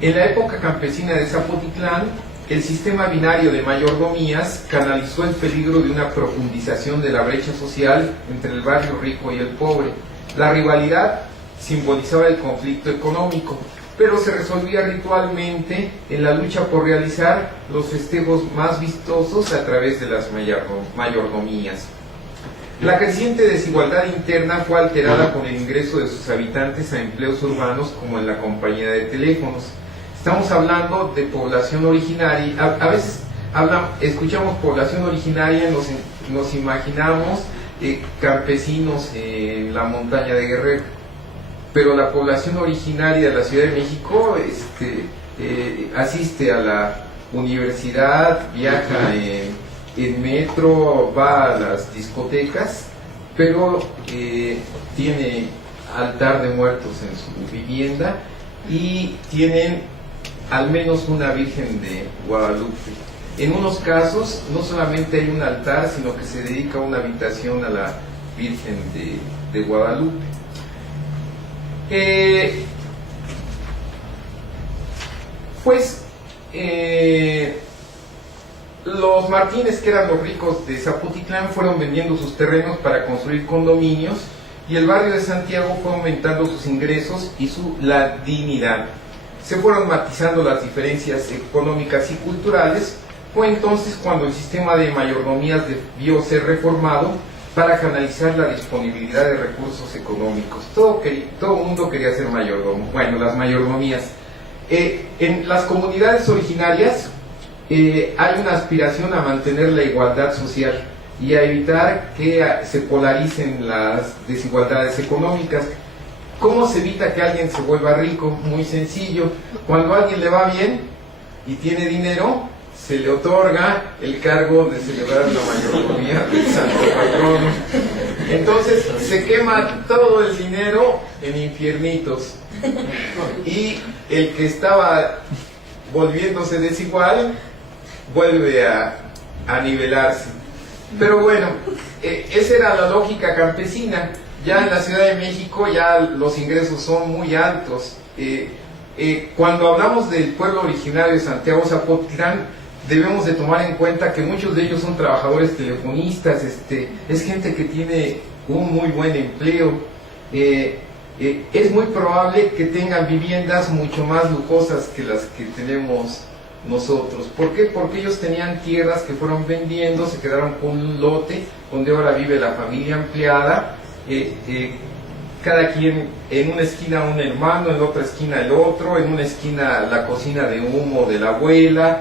En la época campesina de Zapotitlán, el sistema binario de mayordomías canalizó el peligro de una profundización de la brecha social entre el barrio rico y el pobre. La rivalidad simbolizaba el conflicto económico, pero se resolvía ritualmente en la lucha por realizar los festejos más vistosos a través de las mayordomías. La creciente desigualdad interna fue alterada con el ingreso de sus habitantes a empleos urbanos como en la compañía de teléfonos. Estamos hablando de población originaria. A veces escuchamos población originaria, nos imaginamos campesinos en la montaña de Guerrero, pero la población originaria de la Ciudad de México asiste a la universidad, viaja en metro, va a las discotecas, pero tiene altar de muertos en su vivienda y tienen al menos una Virgen de Guadalupe. En unos casos no solamente hay un altar, sino que se dedica una habitación a la Virgen de Guadalupe. Los Martínez, que eran los ricos de Zapotitlán, fueron vendiendo sus terrenos para construir condominios, y el barrio de Santiago fue aumentando sus ingresos y la dignidad. Se fueron matizando las diferencias económicas y culturales. Fue entonces cuando el sistema de mayordomías debió ser reformado para canalizar la disponibilidad de recursos económicos. Todo el mundo quería ser mayordomo. Bueno, las mayordomías. En las comunidades originarias hay una aspiración a mantener la igualdad social y a evitar que se polaricen las desigualdades económicas. ¿Cómo se evita que alguien se vuelva rico? Muy sencillo. Cuando a alguien le va bien y tiene dinero, se le otorga el cargo de celebrar la mayordomía del santo patrono. Entonces se quema todo el dinero en infiernitos, y el que estaba volviéndose desigual vuelve a a nivelarse. Pero bueno, esa era la lógica campesina. Ya en la Ciudad de México ya los ingresos son muy altos. Cuando hablamos del pueblo originario de Santiago Zapotitlán, debemos de tomar en cuenta que muchos de ellos son trabajadores telefonistas, es gente que tiene un muy buen empleo. Es muy probable que tengan viviendas mucho más lujosas que las que tenemos nosotros. ¿Por qué? Porque ellos tenían tierras que fueron vendiendo, se quedaron con un lote donde ahora vive la familia ampliada, cada quien en una esquina un hermano, en otra esquina el otro, en una esquina la cocina de humo de la abuela.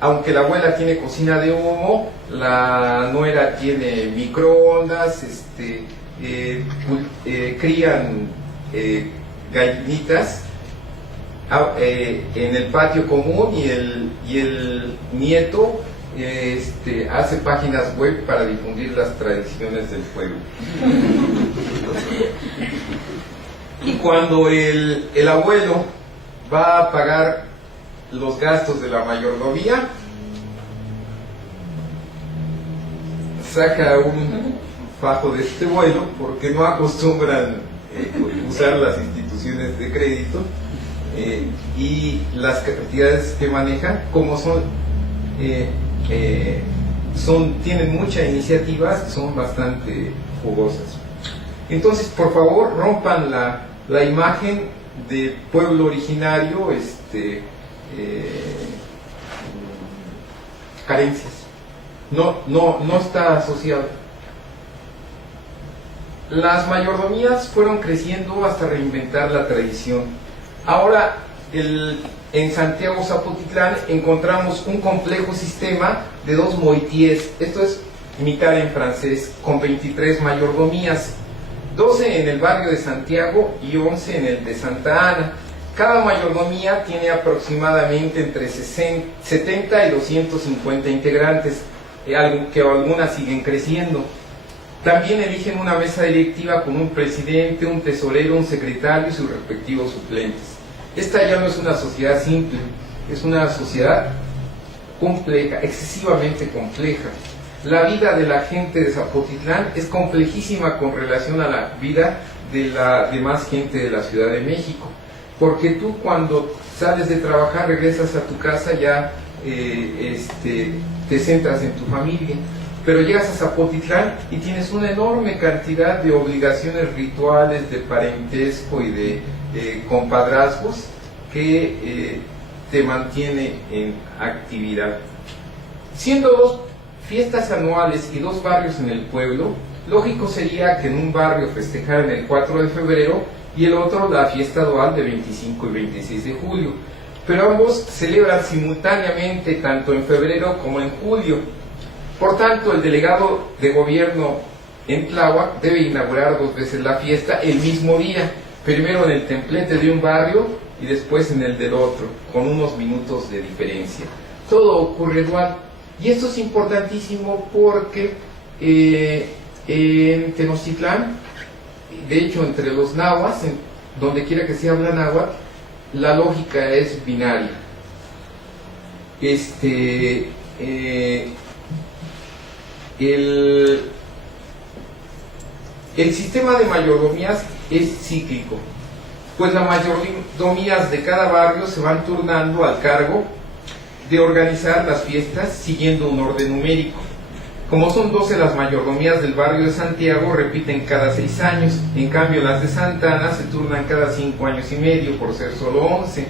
Aunque la abuela tiene cocina de humo, la nuera tiene microondas, crían gallinitas en el patio común, y el nieto hace páginas web para difundir las tradiciones del pueblo. Y cuando el abuelo va a pagar los gastos de la mayordomía, saca un fajo de este vuelo, porque no acostumbran usar las instituciones de crédito, y las cantidades que manejan, como tienen mucha iniciativa, son bastante jugosas. Entonces, por favor, rompan la imagen de pueblo originario, carencias. No está asociado. Las mayordomías fueron creciendo hasta reinventar la tradición. Ahora, en Santiago Zapotitlán encontramos un complejo sistema de 2 moitiés, esto es mitad en francés, con 23 mayordomías, 12 en el barrio de Santiago y 11 en el de Santa Ana. Cada mayordomía tiene aproximadamente entre 70 y 250 integrantes, que algunas siguen creciendo. También eligen una mesa directiva con un presidente, un tesorero, un secretario y sus respectivos suplentes. Esta ya no es una sociedad simple, es una sociedad compleja, excesivamente compleja. La vida de la gente de Zapotitlán es complejísima con relación a la vida de la demás gente de la Ciudad de México. Porque tú, cuando sales de trabajar, regresas a tu casa, ya te centras en tu familia, pero llegas a Zapotitlán y tienes una enorme cantidad de obligaciones rituales, de parentesco y de compadrazgos que te mantiene en actividad. Siendo 2 fiestas anuales y 2 barrios en el pueblo, lógico sería que en un barrio festejaran el 4 de febrero y el otro la fiesta dual de 25 y 26 de julio, pero ambos celebran simultáneamente tanto en febrero como en julio. Por tanto, el delegado de gobierno en Tláhuac debe inaugurar 2 veces la fiesta el mismo día, primero en el templete de un barrio y después en el del otro, con unos minutos de diferencia. Todo ocurre dual, y esto es importantísimo porque en Tenochtitlán, de hecho entre los nahuas, donde quiera que se habla náhuatl, la lógica es binaria. El sistema de mayordomías es cíclico, pues las mayordomías de cada barrio se van turnando al cargo de organizar las fiestas siguiendo un orden numérico. Como son 12 las mayordomías del barrio de Santiago, repiten cada 6 años. En cambio, las de Santa Ana se turnan cada 5 años y medio, por ser solo 11.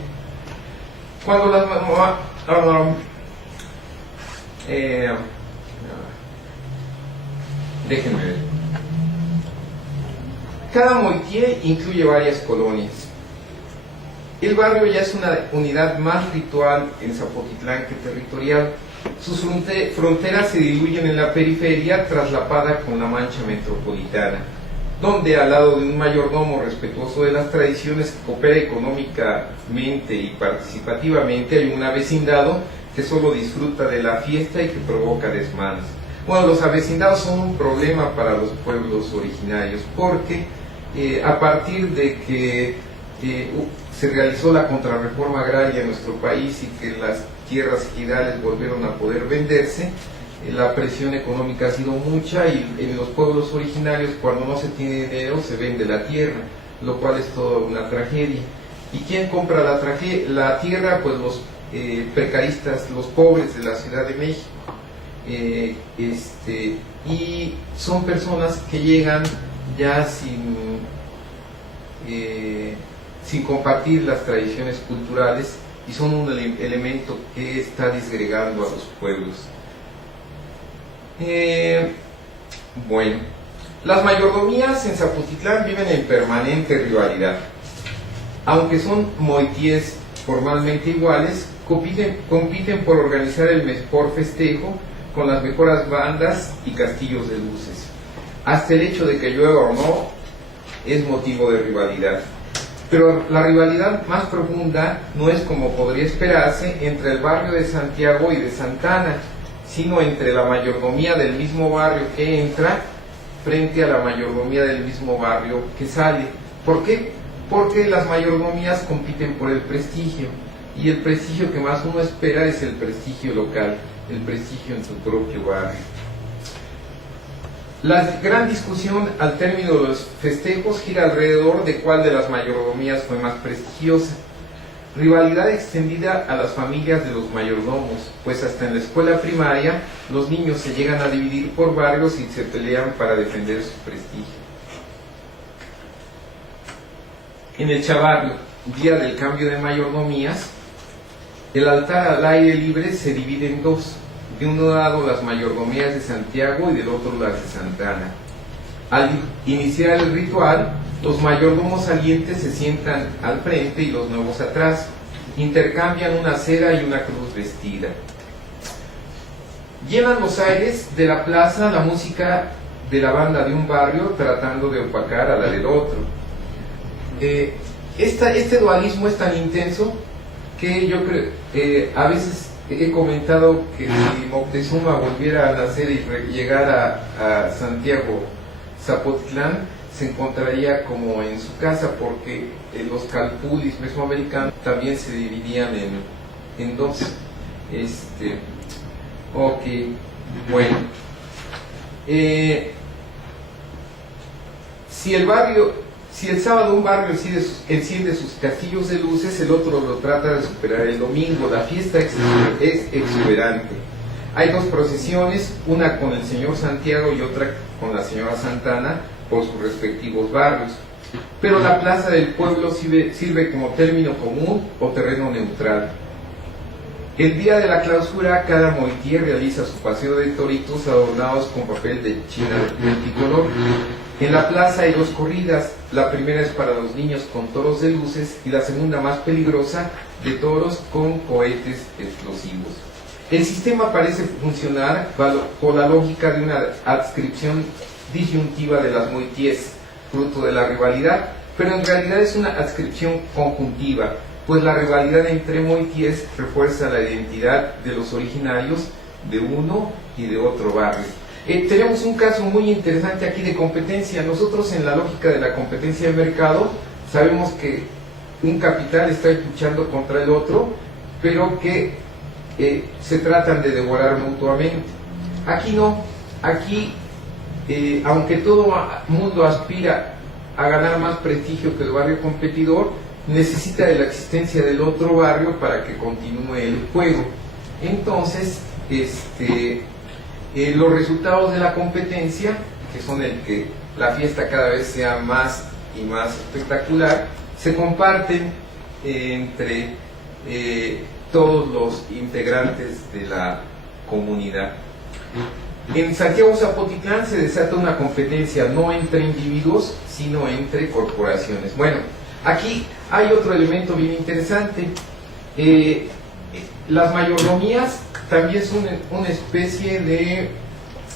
Cuando las déjenme ver. Cada moitié incluye varias colonias. El barrio ya es una unidad más ritual en Zapotitlán que territorial. Sus fronteras se diluyen en la periferia traslapada con la mancha metropolitana, donde al lado de un mayordomo respetuoso de las tradiciones que coopera económicamente y participativamente, hay un avecindado que solo disfruta de la fiesta y que provoca desmanes. Bueno, los avecindados son un problema para los pueblos originarios porque a partir de que se realizó la contrarreforma agraria en nuestro país y que las tierras ejidales volvieron a poder venderse. La presión económica ha sido mucha y en los pueblos originarios, cuando no se tiene dinero, se vende la tierra, lo cual es toda una tragedia. ¿Y quién compra la tierra? Pues los precaristas, los pobres de la Ciudad de México. Y son personas que llegan ya sin compartir las tradiciones culturales y son un elemento que está disgregando a los pueblos. Bueno, las mayordomías en Zapotitlán viven en permanente rivalidad. Aunque son moitíes formalmente iguales, compiten por organizar el mejor festejo con las mejores bandas y castillos de luces. Hasta el hecho de que llueva o no es motivo de rivalidad. Pero la rivalidad más profunda no es, como podría esperarse, entre el barrio de Santiago y de Santa Ana, sino entre la mayordomía del mismo barrio que entra frente a la mayordomía del mismo barrio que sale. ¿Por qué? Porque las mayordomías compiten por el prestigio, y el prestigio que más uno espera es el prestigio local, el prestigio en su propio barrio. La gran discusión al término de los festejos gira alrededor de cuál de las mayordomías fue más prestigiosa. Rivalidad extendida a las familias de los mayordomos, pues hasta en la escuela primaria los niños se llegan a dividir por barrios y se pelean para defender su prestigio. En el Chavarrio, día del cambio de mayordomías, el altar al aire libre se divide en dos. De un lado las mayordomías de Santiago y del otro las de Santa Ana. Al iniciar el ritual, los mayordomos salientes se sientan al frente y los nuevos atrás. Intercambian una seda y una cruz vestida. Llenan los aires de la plaza la música de la banda de un barrio tratando de opacar a la del otro. Este dualismo es tan intenso que yo creo, a veces he comentado que si Moctezuma volviera a nacer y llegara a Santiago Zapotitlán, se encontraría como en su casa, porque los calpulis mesoamericanos también se dividían en dos. Ok, bueno. Si el sábado un barrio enciende sus castillos de luces, el otro lo trata de superar el domingo. La fiesta es exuberante. Hay dos procesiones, una con el señor Santiago y otra con la señora Santa Ana, por sus respectivos barrios. Pero la plaza del pueblo sirve como término común o terreno neutral. El día de la clausura, cada moitié realiza su paseo de toritos adornados con papel de China multicolor. En la plaza hay dos corridas. La primera es para los niños con toros de luces y la segunda, más peligrosa, de toros con cohetes explosivos. El sistema parece funcionar por la lógica de una adscripción disyuntiva de las moitíes, fruto de la rivalidad, pero en realidad es una adscripción conjuntiva, pues la rivalidad entre moitíes refuerza la identidad de los originarios de uno y de otro barrio. Tenemos un caso muy interesante aquí de competencia. Nosotros, en la lógica de la competencia de mercado, sabemos que un capital está luchando contra el otro, pero que se tratan de devorar mutuamente. Aquí no. Aquí, aunque todo mundo aspira a ganar más prestigio que el barrio competidor, necesita de la existencia del otro barrio para que continúe el juego. Entonces, los resultados de la competencia, que son el que la fiesta cada vez sea más y más espectacular, se comparten entre todos los integrantes de la comunidad. En Santiago Zapotitlán se desata una competencia no entre individuos, sino entre corporaciones. Bueno, aquí hay otro elemento bien interesante. Las mayordomías también son una especie de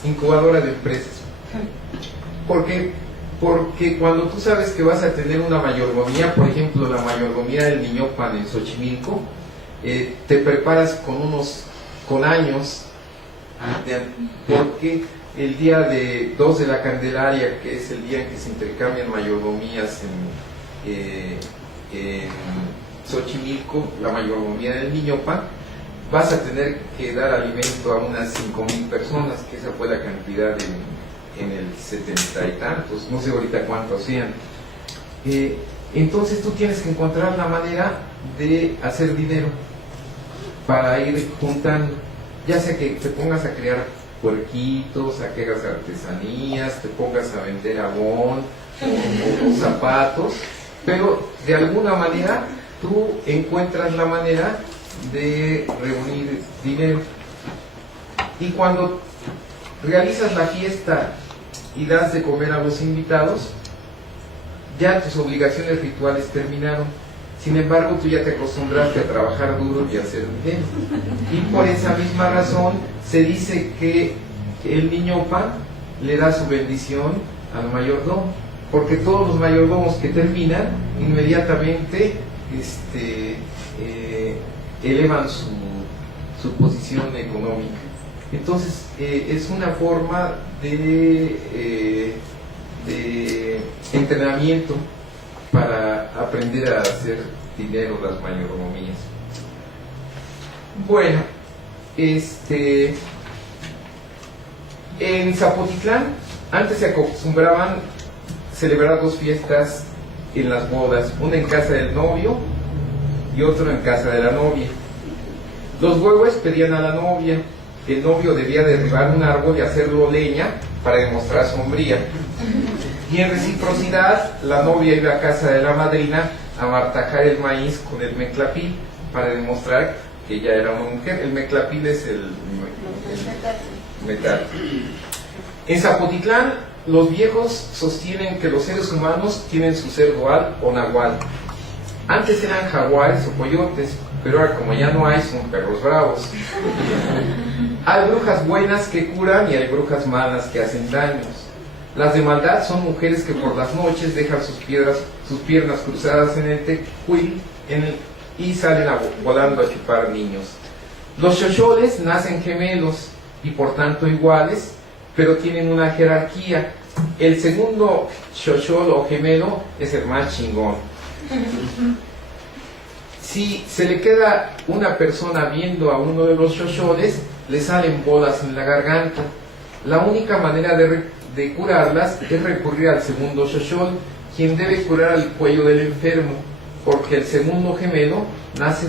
incubadora de empresas. ¿Por qué? Porque cuando tú sabes que vas a tener una mayordomía, por ejemplo la mayordomía del Niñopan en Xochimilco, te preparas con años, porque el día de 2 de la Candelaria, que es el día en que se intercambian mayordomías en Xochimilco, la mayordomía del Niñopan, vas a tener que dar alimento a unas 5,000 personas, que esa fue la cantidad en el 70 y tantos, no sé ahorita cuántos sean. Entonces tú tienes que encontrar la manera de hacer dinero para ir juntando, ya sea que te pongas a crear puerquitos, a que hagas artesanías, te pongas a vender abón o zapatos, pero de alguna manera tú encuentras la manera de reunir dinero. Y cuando realizas la fiesta y das de comer a los invitados, ya tus obligaciones rituales terminaron. Sin embargo, tú ya te acostumbraste a trabajar duro y a hacer dinero. Y por esa misma razón se dice que el niño Pan le da su bendición al mayordomo, porque todos los mayordomos que terminan inmediatamente elevan su posición económica. Entonces es una forma de entrenamiento para aprender a hacer dinero, las mayordomías. Bueno, en Zapotitlán antes se acostumbraban celebrar 2 fiestas en las bodas, una en casa del novio y otra en casa de la novia. Los huevos pedían a la novia, el novio debía derribar un árbol y hacerlo leña para demostrar su hombría. Y en reciprocidad, la novia iba a casa de la madrina a martajar el maíz con el meclapil para demostrar que ella era una mujer. El meclapil es el metal. En Zapotitlán, los viejos sostienen que los seres humanos tienen su ser dual o nahual. Antes eran jaguares o coyotes, pero ahora como ya no hay, son perros bravos. Hay brujas buenas que curan y hay brujas malas que hacen daños. Las de maldad son mujeres que por las noches dejan sus piernas cruzadas en el tecuil y salen volando a chupar niños. Los xocholes nacen gemelos y por tanto iguales, pero tienen una jerarquía. El segundo xochol o gemelo es el más chingón. Si se le queda una persona viendo a uno de los xocholes, le salen bolas en la garganta. La única manera de curarlas es recurrir al segundo xochol, quien debe curar al cuello del enfermo, porque el segundo gemelo nace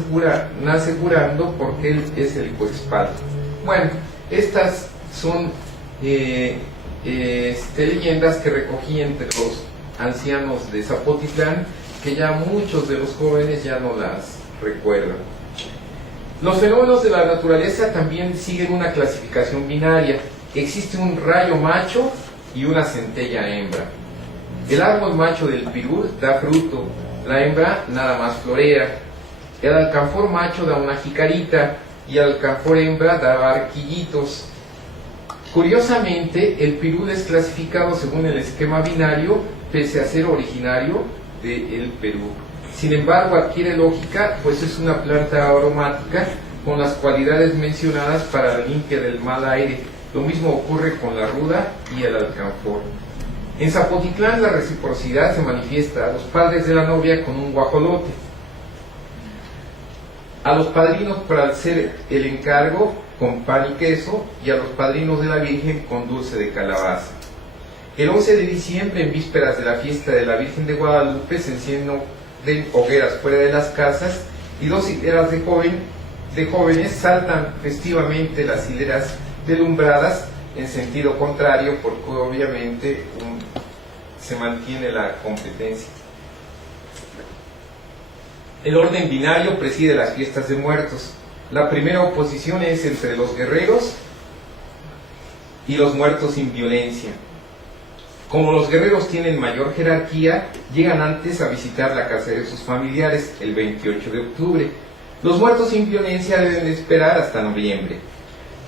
curando porque él es el coexpal. Bueno, estas son leyendas que recogí entre los ancianos de Zapotitlán, que ya muchos de los jóvenes ya no las recuerdan. Los fenómenos de la naturaleza también siguen una clasificación binaria. Existe un rayo macho y una centella hembra. El árbol macho del pirul da fruto, la hembra nada más florea. El alcanfor macho da una jicarita y el alcanfor hembra da barquillitos. Curiosamente, el pirul es clasificado según el esquema binario, pese a ser originario del Perú. Sin embargo, adquiere lógica, pues es una planta aromática con las cualidades mencionadas para la limpia del mal aire. Lo mismo ocurre con la ruda y el alcanfor. En Zapotitlán la reciprocidad se manifiesta a los padres de la novia con un guajolote, a los padrinos para hacer el encargo con pan y queso, y a los padrinos de la Virgen con dulce de calabaza. El 11 de diciembre, en vísperas de la fiesta de la Virgen de Guadalupe, se encienden hogueras fuera de las casas y 2 hileras de jóvenes saltan festivamente las hileras delumbradas en sentido contrario, porque obviamente se mantiene la competencia. El orden binario preside las fiestas de muertos. La primera oposición es entre los guerreros y los muertos sin violencia. Como los guerreros tienen mayor jerarquía, llegan antes a visitar la casa de sus familiares el 28 de octubre. Los muertos sin violencia deben esperar hasta noviembre.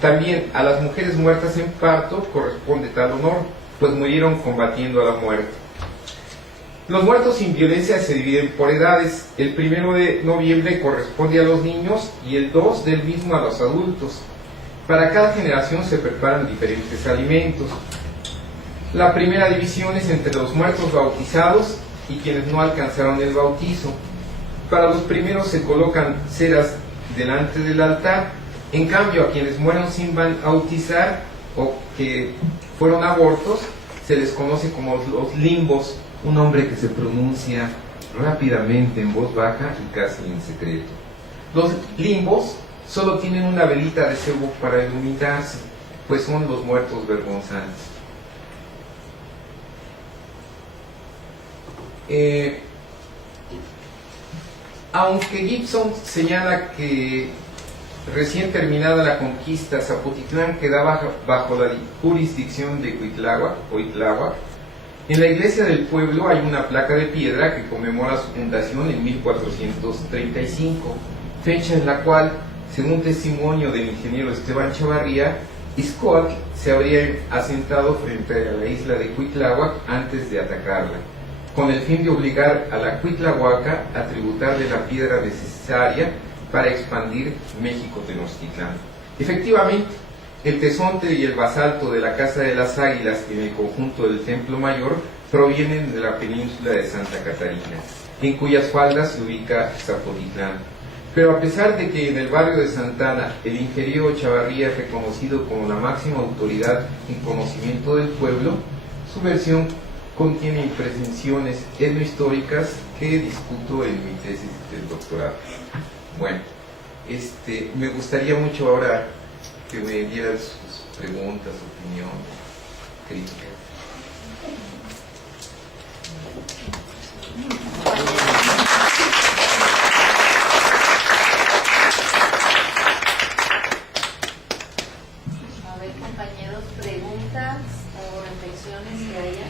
También a las mujeres muertas en parto corresponde tal honor, pues murieron combatiendo a la muerte. Los muertos sin violencia se dividen por edades. El 1 de noviembre corresponde a los niños y el 2 del mismo a los adultos. Para cada generación se preparan diferentes alimentos. La primera división es entre los muertos bautizados y quienes no alcanzaron el bautizo. Para los primeros se colocan ceras delante del altar En cambio, a quienes mueren sin bautizar o que fueron abortos, se les conoce como los limbos, un nombre que se pronuncia rápidamente en voz baja y casi en secreto. Los limbos solo tienen una velita de cebo para iluminarse, pues son los muertos vergonzantes. Aunque Gibson señala que recién terminada la conquista, Zapotitlán quedaba bajo la jurisdicción de Cuitláhuac, en la iglesia del pueblo hay una placa de piedra que conmemora su fundación en 1435, fecha en la cual, según testimonio del ingeniero Esteban Chavarría, Izcóatl se habría asentado frente a la isla de Cuitláhuac antes de atacarla, con el fin de obligar a la Cuitlahuaca a tributarle la piedra necesaria para expandir México-Tenochtitlán. Efectivamente, el tesonte y el basalto de la Casa de las Águilas en el conjunto del Templo Mayor provienen de la península de Santa Catarina, en cuyas faldas se ubica Zapotitlán. Pero a pesar de que en el barrio de Santana el ingeniero Chavarría es reconocido como la máxima autoridad en conocimiento del pueblo, su versión contiene imprecisiones etnohistóricas que discuto en mi tesis del doctorado. Bueno, me gustaría mucho ahora que me dieran sus preguntas, opiniones, críticas. A ver, compañeros, preguntas o reflexiones que haya.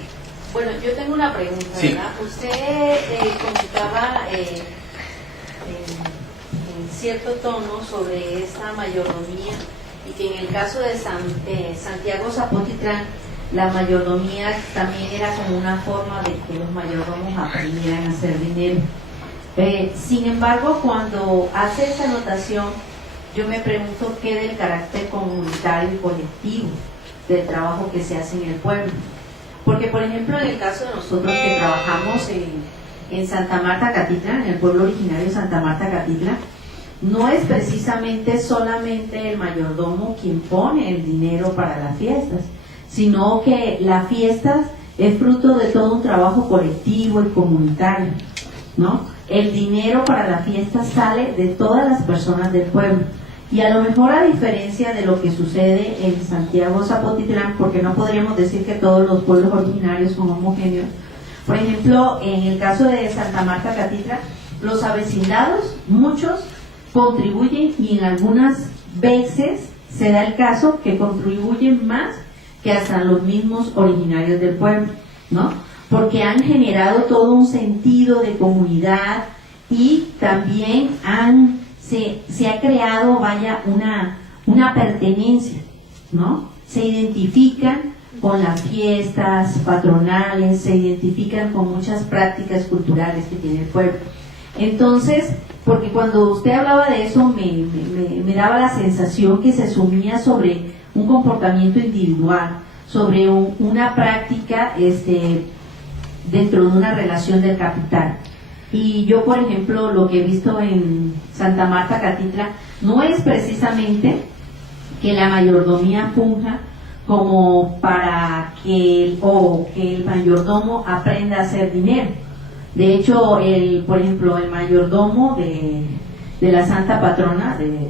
Bueno, yo tengo una pregunta, sí. ¿Verdad? Usted comentaba en cierto tono sobre esta mayordomía y que en el caso de Santiago Zapotitlán, la mayordomía también era como una forma de que los mayordomos aprendieran a hacer dinero. Sin embargo, cuando hace esa anotación, yo me pregunto qué del carácter comunitario y colectivo del trabajo que se hace en el pueblo. Porque, por ejemplo, en el caso de nosotros que trabajamos en Santa Marta Catitlán, en el pueblo originario de Santa Marta Catitlán, no es precisamente solamente el mayordomo quien pone el dinero para las fiestas, sino que las fiestas es fruto de todo un trabajo colectivo y comunitario, ¿no? El dinero para la fiesta sale de todas las personas del pueblo. Y a lo mejor, a diferencia de lo que sucede en Santiago Zapotitlán, porque no podríamos decir que todos los pueblos originarios son homogéneos, por ejemplo, en el caso de Santa Marta Catitlán, los avecindados, muchos contribuyen, y en algunas veces se da el caso que contribuyen más que hasta los mismos originarios del pueblo, ¿no? Porque han generado todo un sentido de comunidad y también se ha creado, una pertenencia, ¿no? Se identifican con las fiestas patronales, se identifican con muchas prácticas culturales que tiene el pueblo. Entonces, porque cuando usted hablaba de eso, me daba la sensación que se asumía sobre un comportamiento individual, sobre una práctica dentro de una relación del capital. Y yo, por ejemplo, lo que he visto en Santa Marta Catitlán no es precisamente que la mayordomía funja como para que el mayordomo aprenda a hacer dinero. De hecho, por ejemplo, el mayordomo de la Santa Patrona del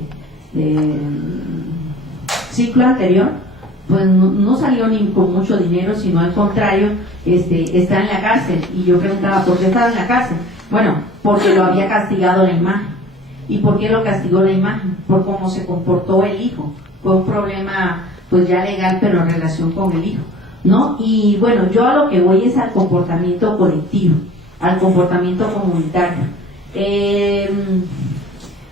ciclo anterior, pues no salió ni con mucho dinero, sino al contrario, está en la cárcel. Y yo preguntaba, ¿por qué estaba en la cárcel? Bueno, porque lo había castigado la imagen. ¿Y por qué lo castigó la imagen? Por cómo se comportó el hijo. Fue un problema pues ya legal, pero en relación con el hijo, ¿no? Y bueno, yo a lo que voy es al comportamiento colectivo, al comportamiento comunitario.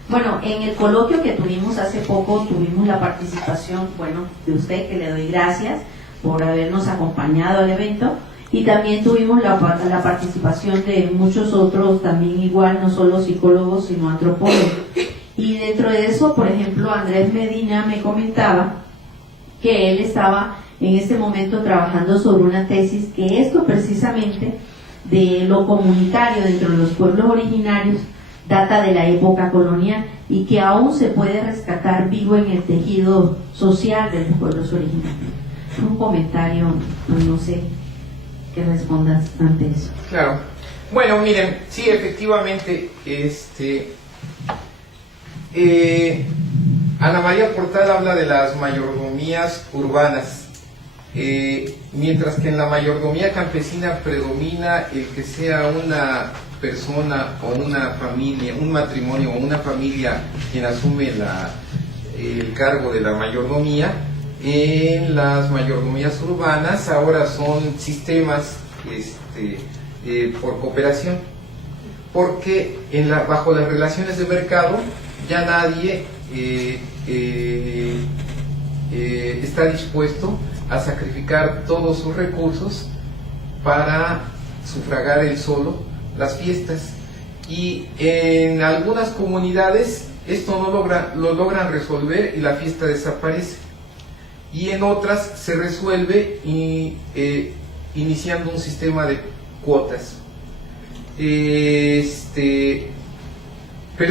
Bueno, en el coloquio que tuvimos hace poco, tuvimos la participación, bueno, de usted, que le doy gracias por habernos acompañado al evento, y también tuvimos la participación de muchos otros, también igual, no solo psicólogos, sino antropólogos. Y dentro de eso, por ejemplo, Andrés Medina me comentaba que él estaba en este momento trabajando sobre una tesis, que esto precisamente de lo comunitario dentro de los pueblos originarios data de la época colonial y que aún se puede rescatar vivo en el tejido social de los pueblos originarios. Un comentario, no sé, que respondas ante eso. Claro. Bueno, miren, sí, efectivamente, Ana María Portal habla de las mayordomías urbanas, mientras que en la mayordomía campesina predomina el que sea una persona o una familia, un matrimonio o una familia quien asume el cargo de la mayordomía. En las mayordomías urbanas ahora son sistemas por cooperación, porque bajo las relaciones de mercado ya nadie está dispuesto a sacrificar todos sus recursos para sufragar él solo las fiestas, y en algunas comunidades esto lo logran resolver y la fiesta desaparece, y en otras se resuelve iniciando un sistema de cuotas. Pero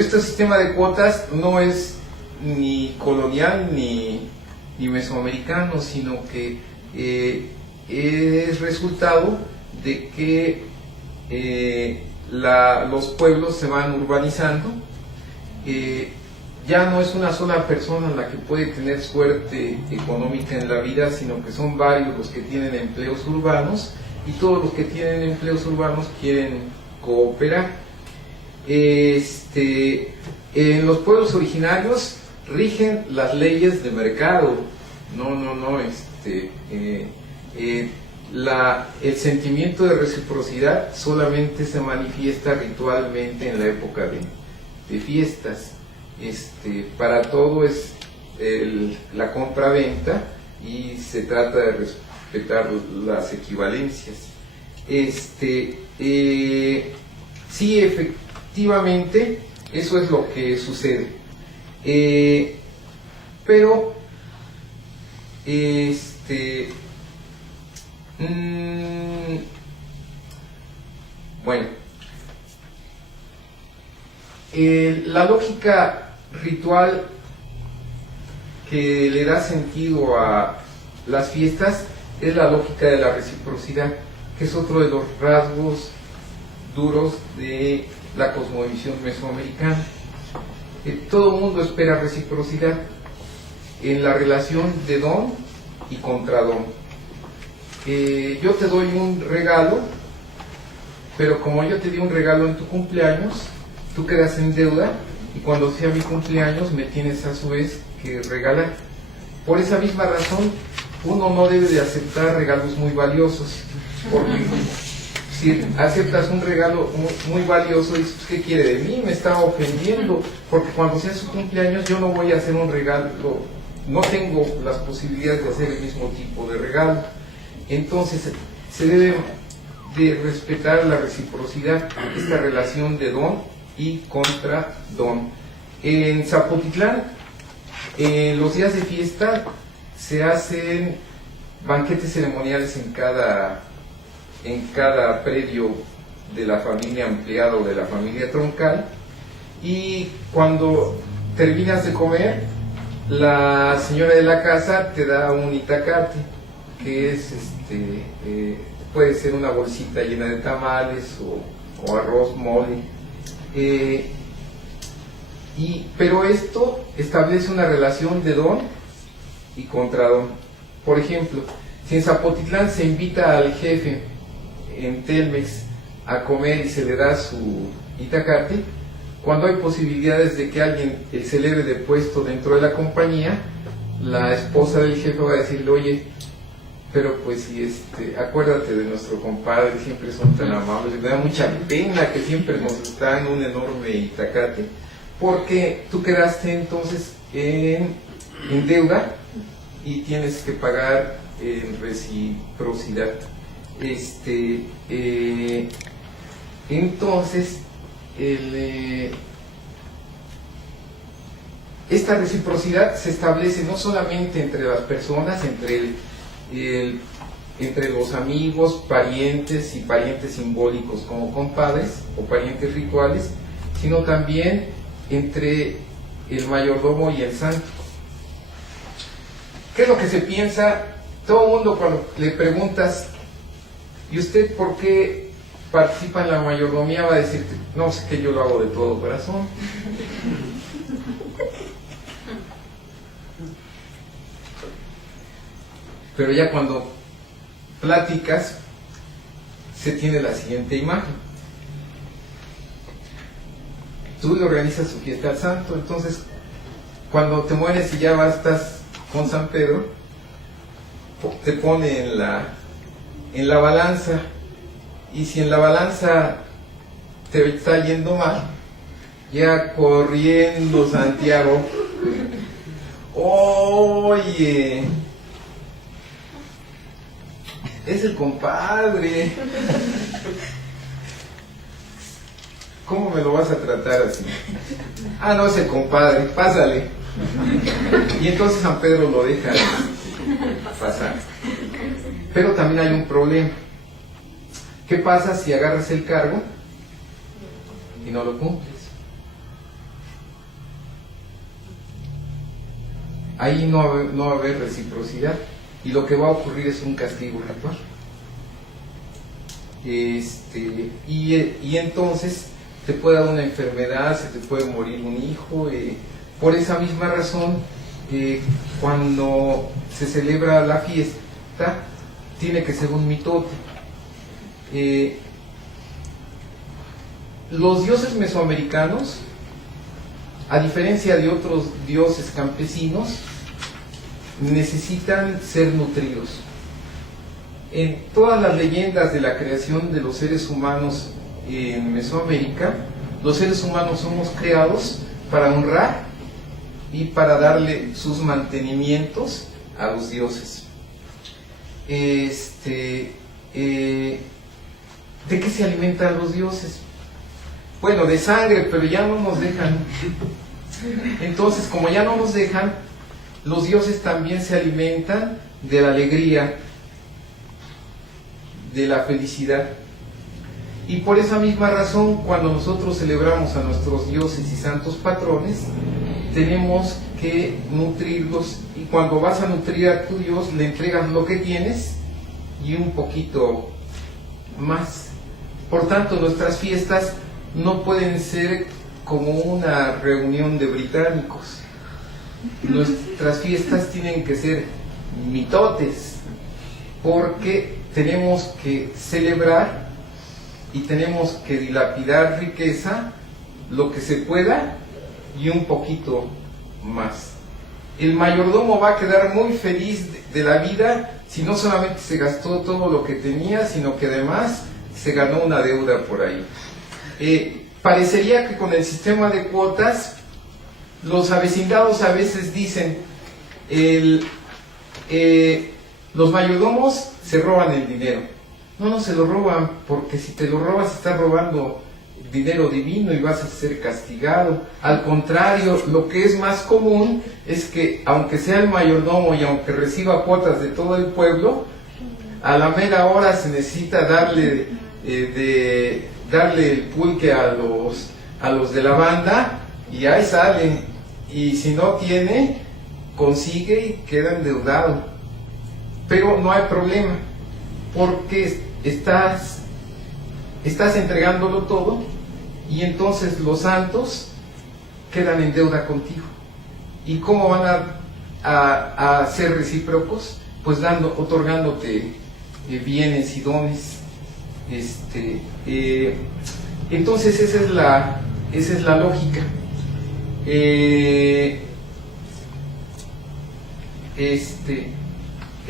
este sistema de cuotas no es ni colonial ni mesoamericano, sino que es resultado de que los pueblos se van urbanizando. Ya no es una sola persona la que puede tener suerte económica en la vida, sino que son varios los que tienen empleos urbanos, y todos los que tienen empleos urbanos quieren cooperar. En los pueblos originarios rigen las leyes de mercado. El sentimiento de reciprocidad solamente se manifiesta ritualmente en la época de fiestas. Para todo es la compra-venta, y se trata de respetar las equivalencias. Sí, efectivamente, eso es lo que sucede. Pero bueno, la lógica ritual que le da sentido a las fiestas es la lógica de la reciprocidad, que es otro de los rasgos duros de la cosmovisión mesoamericana. Todo el mundo espera reciprocidad en la relación de don y contradón. Yo te doy un regalo, pero como yo te di un regalo en tu cumpleaños, tú quedas en deuda, y cuando sea mi cumpleaños me tienes a su vez que regalar. Por esa misma razón, uno no debe de aceptar regalos muy valiosos, porque si aceptas un regalo muy valioso, dices, ¿qué quiere de mí? Me está ofendiendo, porque cuando sea su cumpleaños yo no voy a hacer un regalo, no tengo las posibilidades de hacer el mismo tipo de regalo. Entonces se debe de respetar la reciprocidad, esta relación de don y contra don. En Zapotitlán, en los días de fiesta se hacen banquetes ceremoniales en cada predio de la familia ampliada o de la familia troncal, y cuando terminas de comer, la señora de la casa te da un itacate, que es puede ser una bolsita llena de tamales o arroz, mole, pero esto establece una relación de don y contradón. Por ejemplo, si en Zapotitlán se invita al jefe en Telmex a comer y se le da su itacate, cuando hay posibilidades de que alguien se eleve de puesto dentro de la compañía, la esposa del jefe va a decirle, oye, pero pues si acuérdate de nuestro compadre, siempre son tan amables, me da mucha pena que siempre nos dan un enorme itacate, porque tú quedaste entonces en deuda y tienes que pagar en reciprocidad. Entonces esta reciprocidad se establece no solamente entre las personas, entre los amigos, parientes y parientes simbólicos como compadres o parientes rituales, sino también entre el mayordomo y el santo. ¿Qué es lo que se piensa? Todo el mundo, cuando le preguntas, ¿y usted por qué participa en la mayordomía? Va a decirte, no, sé que yo lo hago de todo corazón. Pero ya cuando platicas, se tiene la siguiente imagen. Tú le organizas su fiesta al santo, entonces cuando te mueres y ya estás con San Pedro, te pone en la balanza, y si en la balanza te está yendo mal, ya corriendo Santiago, oye, es el compadre, ¿cómo me lo vas a tratar así? Ah, no, es el compadre, pásale. Y entonces San Pedro lo deja pasar. Pero también hay un problema. ¿Qué pasa si agarras el cargo y no lo cumples? Ahí no va a haber reciprocidad, y lo que va a ocurrir es un castigo ritual. Y entonces te puede dar una enfermedad, se te puede morir un hijo. Por esa misma razón, cuando se celebra la fiesta, tiene que ser un mitote. Los dioses mesoamericanos, a diferencia de otros dioses campesinos, necesitan ser nutridos. En todas las leyendas de la creación de los seres humanos en Mesoamérica, los seres humanos somos creados para honrar y para darle sus mantenimientos a los dioses. ¿De qué se alimentan los dioses? Bueno, de sangre, pero ya no nos dejan. Entonces, como ya no nos dejan, los dioses también se alimentan de la alegría, de la felicidad. Y por esa misma razón, cuando nosotros celebramos a nuestros dioses y santos patrones, tenemos que nutrirlos, y cuando vas a nutrir a tu Dios, le entregas lo que tienes y un poquito más. Por tanto, nuestras fiestas no pueden ser como una reunión de británicos. Nuestras fiestas tienen que ser mitotes, porque tenemos que celebrar y tenemos que dilapidar riqueza lo que se pueda y un poquito más. El mayordomo va a quedar muy feliz de la vida si no solamente se gastó todo lo que tenía, sino que además se ganó una deuda por ahí. Parecería que con el sistema de cuotas, los avecindados a veces dicen, los mayordomos se roban el dinero. No se lo roban, porque si te lo robas estás robando dinero divino y vas a ser castigado. Al contrario, lo que es más común es que, aunque sea el mayordomo y aunque reciba cuotas de todo el pueblo, a la mera hora se necesita darle el pulque a los de la banda, y ahí salen, y si no tiene, consigue y queda endeudado. Pero no hay problema, porque estás entregándolo todo, y entonces los santos quedan en deuda contigo. ¿Y cómo van a ser recíprocos? Pues otorgándote bienes y dones. Entonces esa es la lógica. Es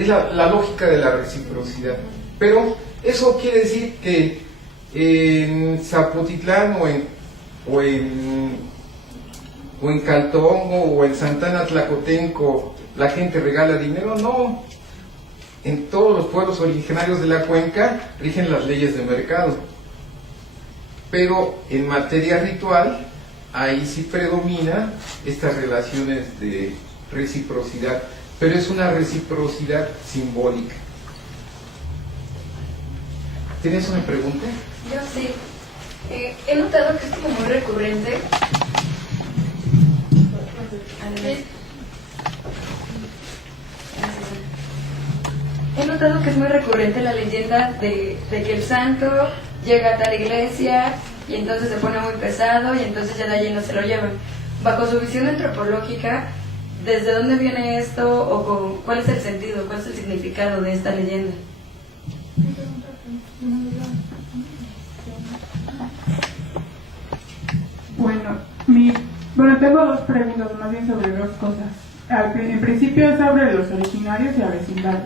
la lógica de la reciprocidad. Pero eso quiere decir que en Zapotitlán o en Caltongo o en Santana Tlacotenco la gente regala dinero. No. En todos los pueblos originarios de la cuenca rigen las leyes de mercado. Pero en materia ritual, ahí sí predomina estas relaciones de reciprocidad. Pero es una reciprocidad simbólica. ¿Tienes una pregunta? Yo sí. He notado que es como muy recurrente. He notado que es muy recurrente la leyenda de que el santo llega a tal iglesia y entonces se pone muy pesado y entonces ya de allí no se lo llevan. Bajo su visión antropológica, ¿desde dónde viene esto o cuál es el sentido, cuál es el significado de esta leyenda? Bueno, tengo dos preguntas, más bien sobre dos cosas. En principio es sobre los originarios y avecindados.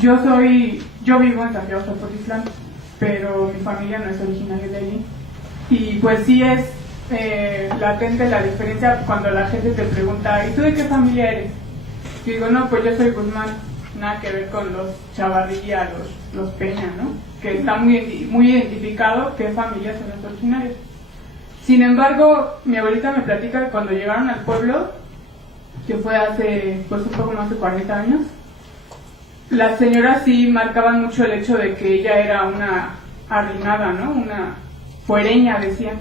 Yo vivo en Santiago Zapotitlán, pero mi familia no es originaria de allí. Y pues sí es latente la diferencia cuando la gente te pregunta, ¿y tú de qué familia eres? Y digo, no, pues yo soy Guzmán, nada que ver con los Chavarría, los Peña, ¿no? Que está muy, muy identificado qué familias son los originarios. Sin embargo, mi abuelita me platica que cuando llegaron al pueblo, que fue hace pues un poco más de 40 años, las señoras sí marcaban mucho el hecho de que ella era una arrimada, ¿no? Una fuereña, decían,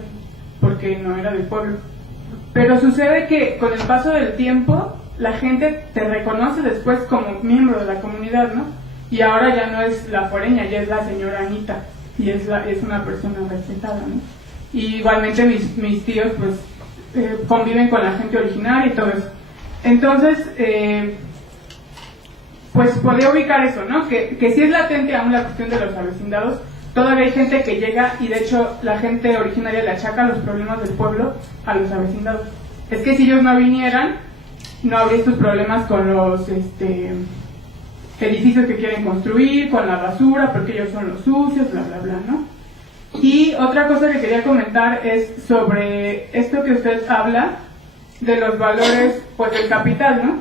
porque no era del pueblo. Pero sucede que con el paso del tiempo, la gente te reconoce después como miembro de la comunidad, ¿no? Y ahora ya no es la fuereña, ya es la señora Anita, y es una persona respetada, ¿no? Y igualmente mis tíos pues conviven con la gente originaria y todo eso. Entonces, pues podría ubicar eso, ¿no? Que sí es latente aún la cuestión de los avecindados. Todavía hay gente que llega y de hecho la gente originaria le achaca los problemas del pueblo a los avecindados. Es que si ellos no vinieran, no habría estos problemas con los edificios que quieren construir, con la basura, porque ellos son los sucios, bla, bla, bla, ¿no? Y otra cosa que quería comentar es sobre esto que usted habla de los valores, pues, del capital, ¿no?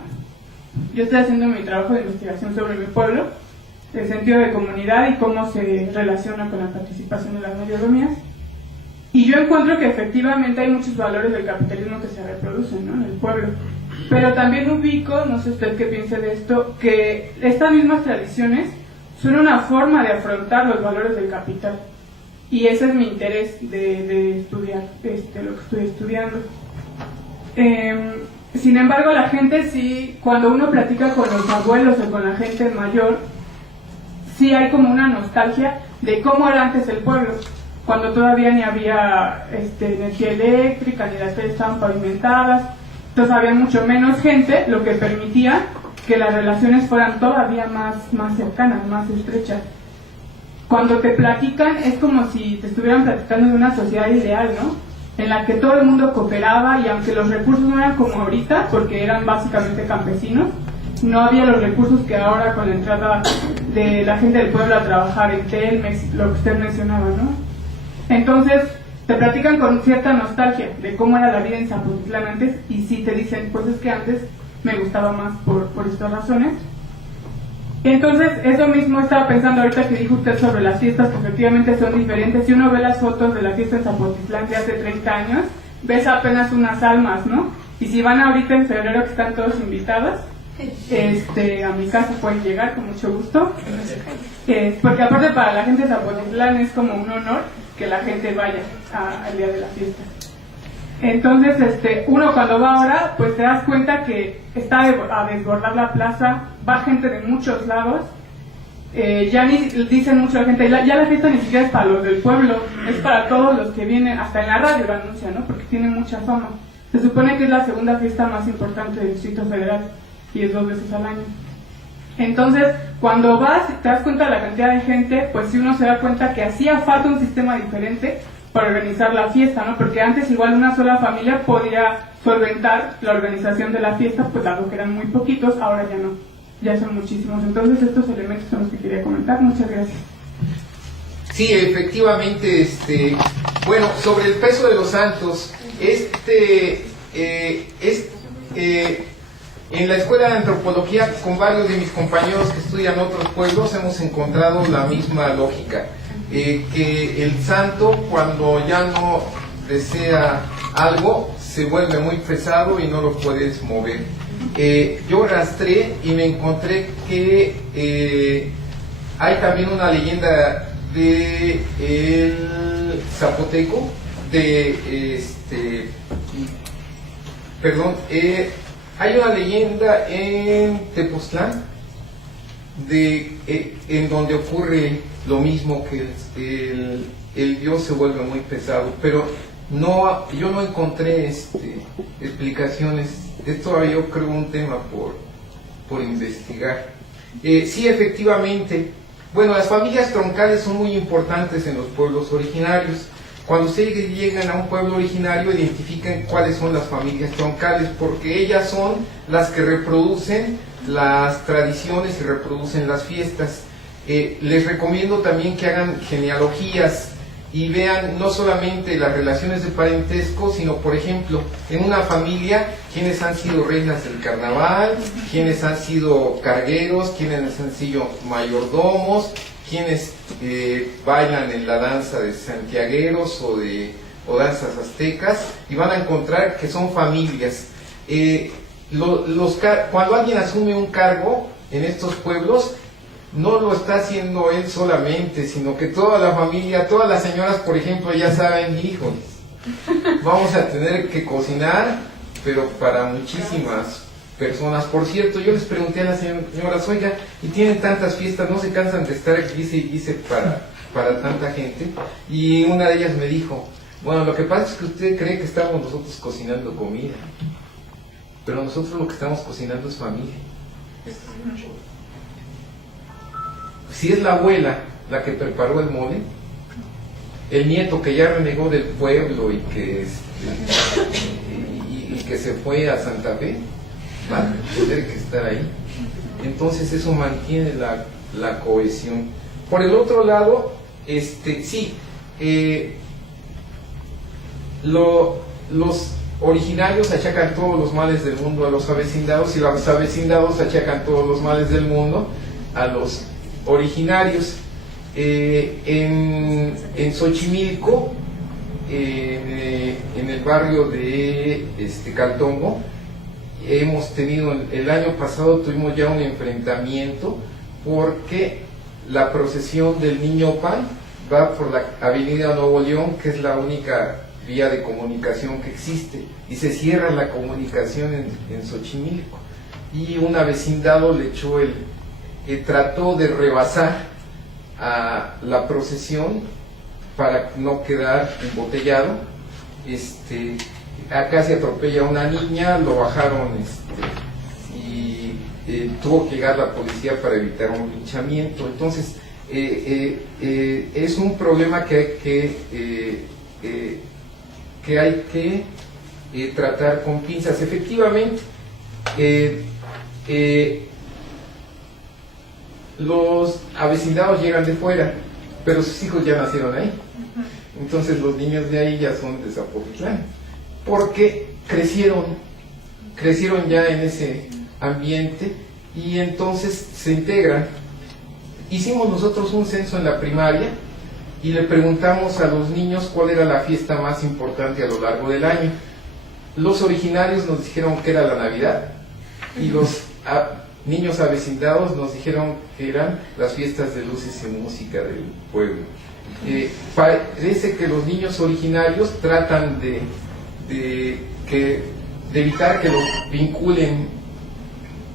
Yo estoy haciendo mi trabajo de investigación sobre mi pueblo, el sentido de comunidad y cómo se relaciona con la participación de las mayordomías. Y yo encuentro que efectivamente hay muchos valores del capitalismo que se reproducen, ¿no?, en el pueblo. Pero también ubico, no sé usted qué piense de esto, que estas mismas tradiciones son una forma de afrontar los valores del capital. Y ese es mi interés de estudiar lo que estoy estudiando. Sin embargo, la gente sí, cuando uno platica con los abuelos o con la gente mayor, sí hay como una nostalgia de cómo era antes el pueblo, cuando todavía ni había energía eléctrica, ni las calles estaban pavimentadas, entonces había mucho menos gente, lo que permitía que las relaciones fueran todavía más cercanas, más estrechas. Cuando te platican es como si te estuvieran platicando de una sociedad ideal, ¿no?, en la que todo el mundo cooperaba y aunque los recursos no eran como ahorita, porque eran básicamente campesinos, no había los recursos que ahora con la entrada de la gente del pueblo a trabajar en Telmex, lo que usted mencionaba, ¿no? Entonces te platican con cierta nostalgia de cómo era la vida en Zapotitlán antes y sí te dicen, pues es que antes me gustaba más por estas razones. Entonces, eso mismo estaba pensando ahorita que dijo usted sobre las fiestas, que efectivamente son diferentes. Si uno ve las fotos de la fiesta en Zapotitlán de hace 30 años, ves apenas unas almas, ¿no? Y si van ahorita en febrero, que están todos invitados, a mi casa pueden llegar con mucho gusto. Porque aparte para la gente de Zapotitlán es como un honor que la gente vaya al día de la fiesta. Entonces, uno cuando va ahora, pues te das cuenta que está a desbordar la plaza, va gente de muchos lados, ya ni dicen mucho la gente, ya la fiesta ni siquiera es para los del pueblo, es para todos los que vienen, hasta en la radio lo anuncian, ¿no?, porque tiene mucha fama. Se supone que es la segunda fiesta más importante del Distrito Federal y es 2 veces al año. Entonces, cuando vas y te das cuenta de la cantidad de gente, pues sí uno se da cuenta que hacía falta un sistema diferente para organizar la fiesta, ¿no? Porque antes igual una sola familia podía solventar la organización de la fiesta, pues dado que eran muy poquitos, ahora ya no, ya son muchísimos. Entonces estos elementos son los que quería comentar. Muchas gracias. Sí, efectivamente, bueno, sobre el peso de los santos, en la escuela de antropología, con varios de mis compañeros que estudian otros pueblos, hemos encontrado la misma lógica. Que el santo, cuando ya no desea algo, se vuelve muy pesado y no lo puedes mover. Yo rastré y me encontré que hay también una leyenda de zapoteco, hay una leyenda en Tepoztlán en donde ocurre lo mismo, que el dios se vuelve muy pesado, pero yo no encontré explicaciones. Es todavía, yo creo, un tema por investigar. Sí, efectivamente, bueno, las familias troncales son muy importantes en los pueblos originarios. Cuando ustedes llegan a un pueblo originario, identifican cuáles son las familias troncales, porque ellas son las que reproducen las tradiciones y reproducen las fiestas. Les recomiendo también que hagan genealogías y vean no solamente las relaciones de parentesco, sino, por ejemplo, en una familia, quiénes han sido reinas del carnaval, quiénes han sido cargueros, quiénes han sido mayordomos, quienes bailan en la danza de santiagueros o danzas aztecas, y van a encontrar que son familias. Cuando alguien asume un cargo en estos pueblos, no lo está haciendo él solamente, sino que toda la familia, todas las señoras, por ejemplo, ya saben, hijos, vamos a tener que cocinar, pero para muchísimas personas. Por cierto, yo les pregunté a las señoras, oiga, y tienen tantas fiestas, ¿no se cansan de estar aquí y dice para tanta gente? Y una de ellas me dijo, bueno, lo que pasa es que usted cree que estamos nosotros cocinando comida, pero nosotros lo que estamos cocinando es familia. Si es la abuela la que preparó el mole, el nieto que ya renegó del pueblo y que se fue a Santa Fe, va a tener que estar ahí. Entonces eso mantiene la cohesión. Por el otro lado, los originarios achacan todos los males del mundo a los avecindados, y los avecindados achacan todos los males del mundo a los originarios. En Xochimilco, en el barrio de Caltongo, hemos tenido, el año pasado tuvimos ya un enfrentamiento porque la procesión del Niño Pan va por la avenida Nuevo León, que es la única vía de comunicación que existe, y se cierra la comunicación en Xochimilco, y un avecindado le echó trató de rebasar a la procesión para no quedar embotellado. Acá se atropella a una niña, lo bajaron y tuvo que llegar la policía para evitar un linchamiento. Entonces es un problema que hay que tratar con pinzas. Efectivamente, los avecindados llegan de fuera, pero sus hijos ya nacieron ahí. Entonces los niños de ahí ya son de Zapotitlán, porque crecieron ya en ese ambiente, y entonces se integran. Hicimos nosotros un censo en la primaria y le preguntamos a los niños cuál era la fiesta más importante a lo largo del año. Los originarios nos dijeron que era la Navidad, y los niños avecindados nos dijeron que eran las fiestas de luces y música del pueblo. Parece que los niños originarios tratan de evitar que los vinculen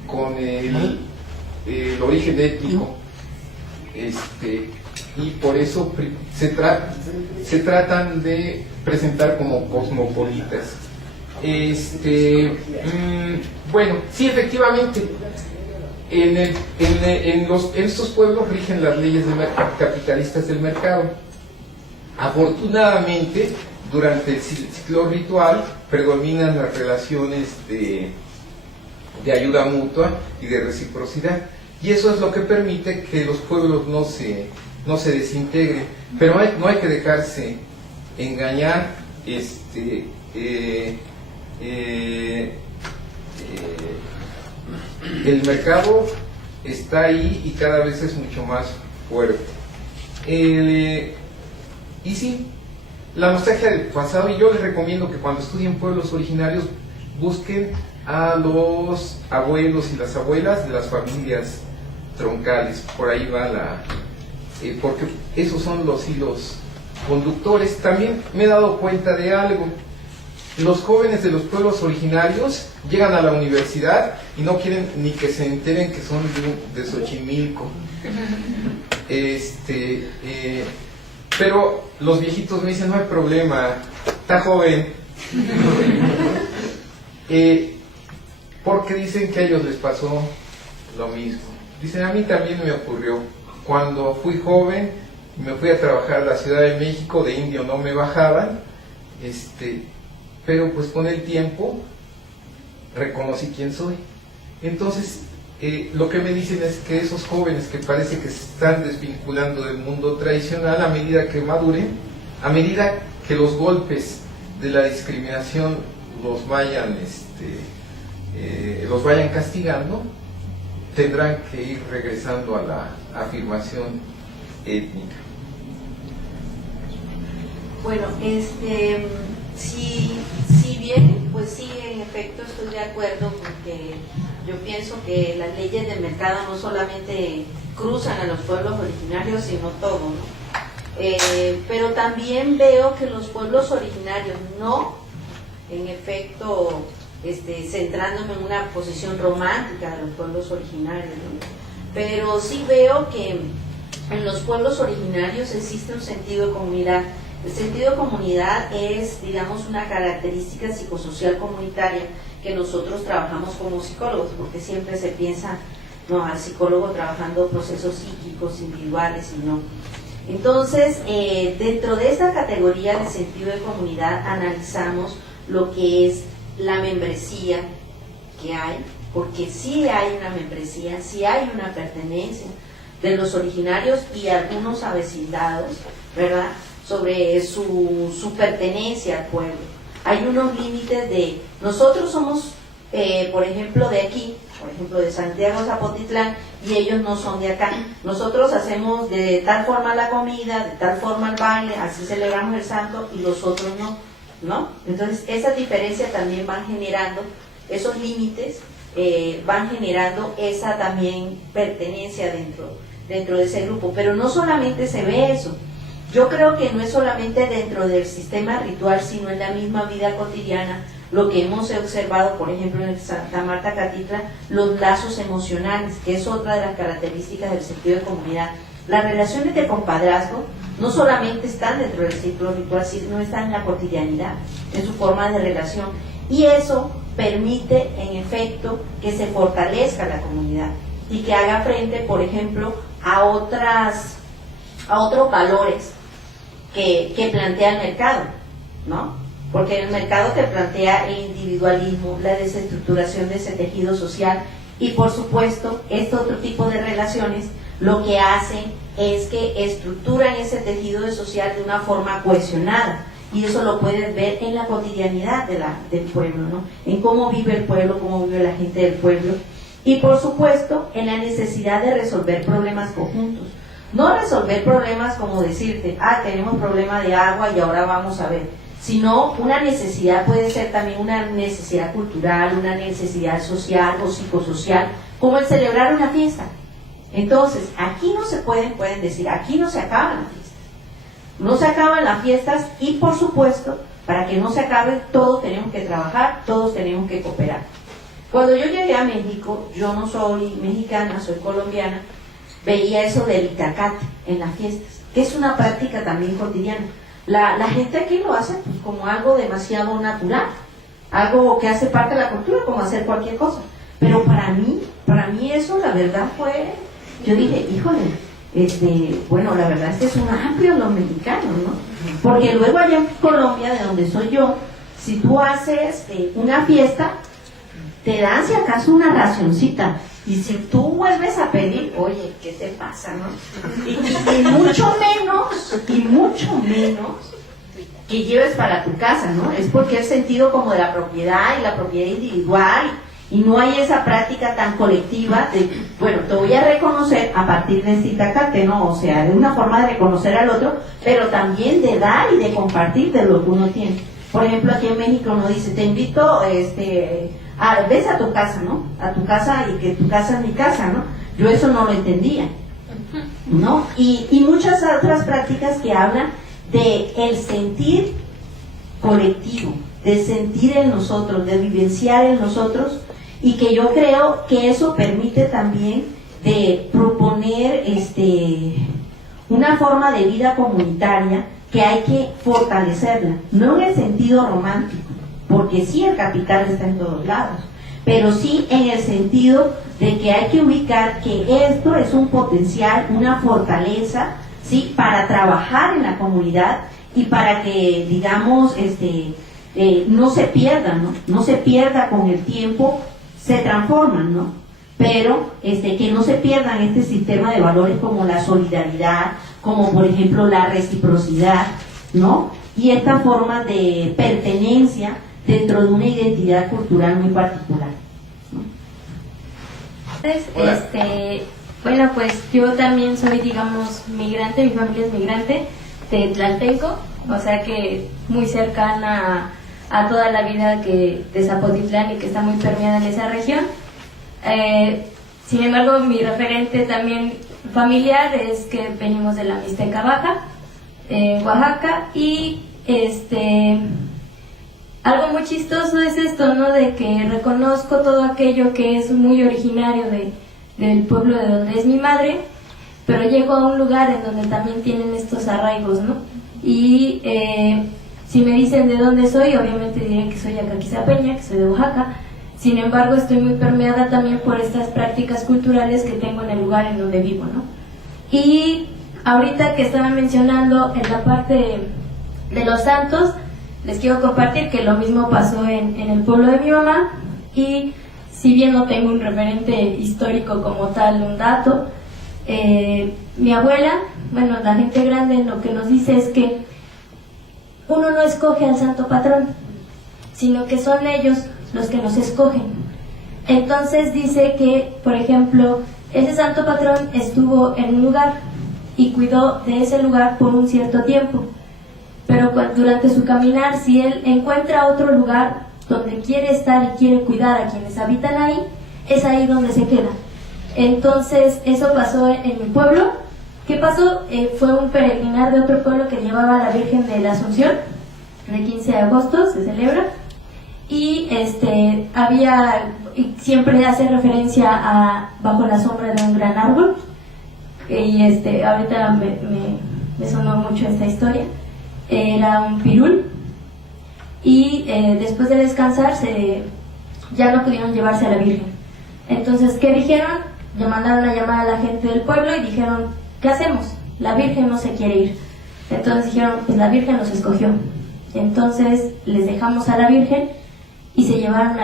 con el origen étnico, y por eso se tratan de presentar como cosmopolitas. Bueno, sí, efectivamente, en estos pueblos rigen las leyes capitalistas del mercado. Afortunadamente, durante el ciclo ritual predominan las relaciones de ayuda mutua y de reciprocidad, y eso es lo que permite que los pueblos no se desintegren. Pero no hay que dejarse engañar. El mercado está ahí y cada vez es mucho más fuerte. Y sí, la nostalgia del pasado, y yo les recomiendo que cuando estudien pueblos originarios busquen a los abuelos y las abuelas de las familias troncales. Por ahí va porque esos son los hilos conductores, también me he dado cuenta de algo. Los jóvenes de los pueblos originarios llegan a la universidad y no quieren ni que se enteren que son de Xochimilco. Pero los viejitos me dicen, no hay problema, está joven. Porque dicen que a ellos les pasó lo mismo. Dicen, a mí también me ocurrió. Cuando fui joven, me fui a trabajar a la Ciudad de México, de indio no me bajaban, pero pues con el tiempo reconocí quién soy. Entonces, lo que me dicen es que esos jóvenes que parece que se están desvinculando del mundo tradicional, a medida que maduren, a medida que los golpes de la discriminación los vayan castigando, tendrán que ir regresando a la afirmación étnica. Bueno, si bien, pues sí, en efecto estoy de acuerdo, porque yo pienso que las leyes del mercado no solamente cruzan a los pueblos originarios, sino todo, ¿no? Pero también veo que los pueblos originarios, no, en efecto, centrándome en una posición romántica de los pueblos originarios, ¿no? Pero sí veo que en los pueblos originarios existe un sentido de comunidad. El sentido de comunidad es, digamos, una característica psicosocial comunitaria que nosotros trabajamos como psicólogos, porque siempre se piensa, no, al psicólogo trabajando procesos psíquicos individuales y no. Entonces, dentro de esta categoría de sentido de comunidad analizamos lo que es la membresía que hay, porque sí hay una membresía, sí hay una pertenencia de los originarios y algunos avecindados, ¿verdad?, sobre su pertenencia al pueblo. Hay unos límites de, nosotros somos, por ejemplo, de aquí, por ejemplo, de Santiago Zapotitlán, y ellos no son de acá. Nosotros hacemos de tal forma la comida, de tal forma el baile, así celebramos el santo, y los otros ¿no? Entonces, esas diferencias también van generando, esos límites van generando esa también pertenencia dentro de ese grupo. Pero no solamente se ve eso. Yo creo que no es solamente dentro del sistema ritual, sino en la misma vida cotidiana, lo que hemos observado, por ejemplo, en Santa Marta Catitla, los lazos emocionales, que es otra de las características del sentido de comunidad. Las relaciones de compadrazgo no solamente están dentro del ciclo ritual, sino están en la cotidianidad, en su forma de relación. Y eso permite, en efecto, que se fortalezca la comunidad y que haga frente, por ejemplo, a otros valores que plantea el mercado, ¿no? Porque el mercado te plantea el individualismo, la desestructuración de ese tejido social y, por supuesto, este otro tipo de relaciones lo que hacen es que estructuran ese tejido social de una forma cohesionada, y eso lo puedes ver en la cotidianidad del pueblo, ¿no? En cómo vive el pueblo, cómo vive la gente del pueblo, y por supuesto en la necesidad de resolver problemas conjuntos. No resolver problemas como decirte, tenemos problema de agua y ahora vamos a ver, sino una necesidad puede ser también una necesidad cultural, una necesidad social o psicosocial, como el celebrar una fiesta. Entonces, aquí no se pueden decir, aquí no se acaban las fiestas. No se acaban las fiestas y, por supuesto, para que no se acabe, todos tenemos que trabajar, todos tenemos que cooperar. Cuando yo llegué a México, yo no soy mexicana, soy colombiana, veía eso del itacate en las fiestas, que es una práctica también cotidiana. La gente aquí lo hace pues, como algo demasiado natural, algo que hace parte de la cultura, como hacer cualquier cosa. Pero para mí eso, la verdad fue, yo dije, híjole, bueno, la verdad es que son amplios los mexicanos, ¿no? Porque luego allá en Colombia, de donde soy yo, si tú haces una fiesta, te dan si acaso una racioncita. Y si tú vuelves a pedir, oye, ¿qué te pasa, no? Y mucho menos que lleves para tu casa, ¿no? Es porque es sentido como de la propiedad y la propiedad individual, y no hay esa práctica tan colectiva de, bueno, te voy a reconocer a partir de este itacate, ¿no? O sea, de una forma de reconocer al otro, pero también de dar y de compartir de lo que uno tiene. Por ejemplo, aquí en México uno dice, te invito, ves a tu casa, ¿no? A tu casa, y que tu casa es mi casa, ¿no? Yo eso no lo entendía, ¿no? Y muchas otras prácticas que hablan de el sentir colectivo, de sentir en nosotros, de vivenciar en nosotros, y que yo creo que eso permite también de proponer una forma de vida comunitaria que hay que fortalecerla, no en el sentido romántico, porque sí el capital está en todos lados, pero sí en el sentido de que hay que ubicar que esto es un potencial, una fortaleza, ¿sí?, para trabajar en la comunidad y para que, digamos, no se pierda, ¿no? No se pierda con el tiempo, se transforman, ¿no? Pero que no se pierdan este sistema de valores como la solidaridad, como por ejemplo la reciprocidad, ¿no? Y esta forma de pertenencia dentro de una identidad cultural muy particular, ¿no? Bueno, pues yo también soy, digamos, migrante, mi familia es migrante de Tlaltenco, o sea que muy cercana a toda la vida de Zapotitlán y que está muy permeada en esa región. Sin embargo, mi referente también familiar es que venimos de la Mixteca Baja, Oaxaca, y algo muy chistoso es esto, ¿no?, de que reconozco todo aquello que es muy originario del pueblo de donde es mi madre, pero llego a un lugar en donde también tienen estos arraigos, ¿no? Y si me dicen de dónde soy, obviamente diré que soy acaquizapeña, que soy de Oaxaca. Sin embargo, estoy muy permeada también por estas prácticas culturales que tengo en el lugar en donde vivo, ¿no? Y ahorita que estaba mencionando en la parte de los santos, les quiero compartir que lo mismo pasó en el pueblo de mi mamá, y si bien no tengo un referente histórico como tal, un dato, mi abuela, bueno, la gente grande lo que nos dice es que uno no escoge al santo patrón, sino que son ellos los que nos escogen. Entonces dice que, por ejemplo, ese santo patrón estuvo en un lugar y cuidó de ese lugar por un cierto tiempo, pero durante su caminar, si él encuentra otro lugar donde quiere estar y quiere cuidar a quienes habitan ahí, es ahí donde se queda. Entonces eso pasó en mi pueblo. ¿Qué pasó? Fue un peregrinar de otro pueblo que llevaba a la Virgen de la Asunción, de 15 de agosto se celebra, y siempre hace referencia a bajo la sombra de un gran árbol, y ahorita me sonó mucho esta historia. Era un pirul, y después de descansar ya no pudieron llevarse a la Virgen. Entonces, ¿qué dijeron? Le mandaron a llamar a la gente del pueblo y dijeron, ¿qué hacemos? La Virgen no se quiere ir. Entonces dijeron, pues la Virgen nos escogió. Entonces les dejamos a la Virgen y se llevaron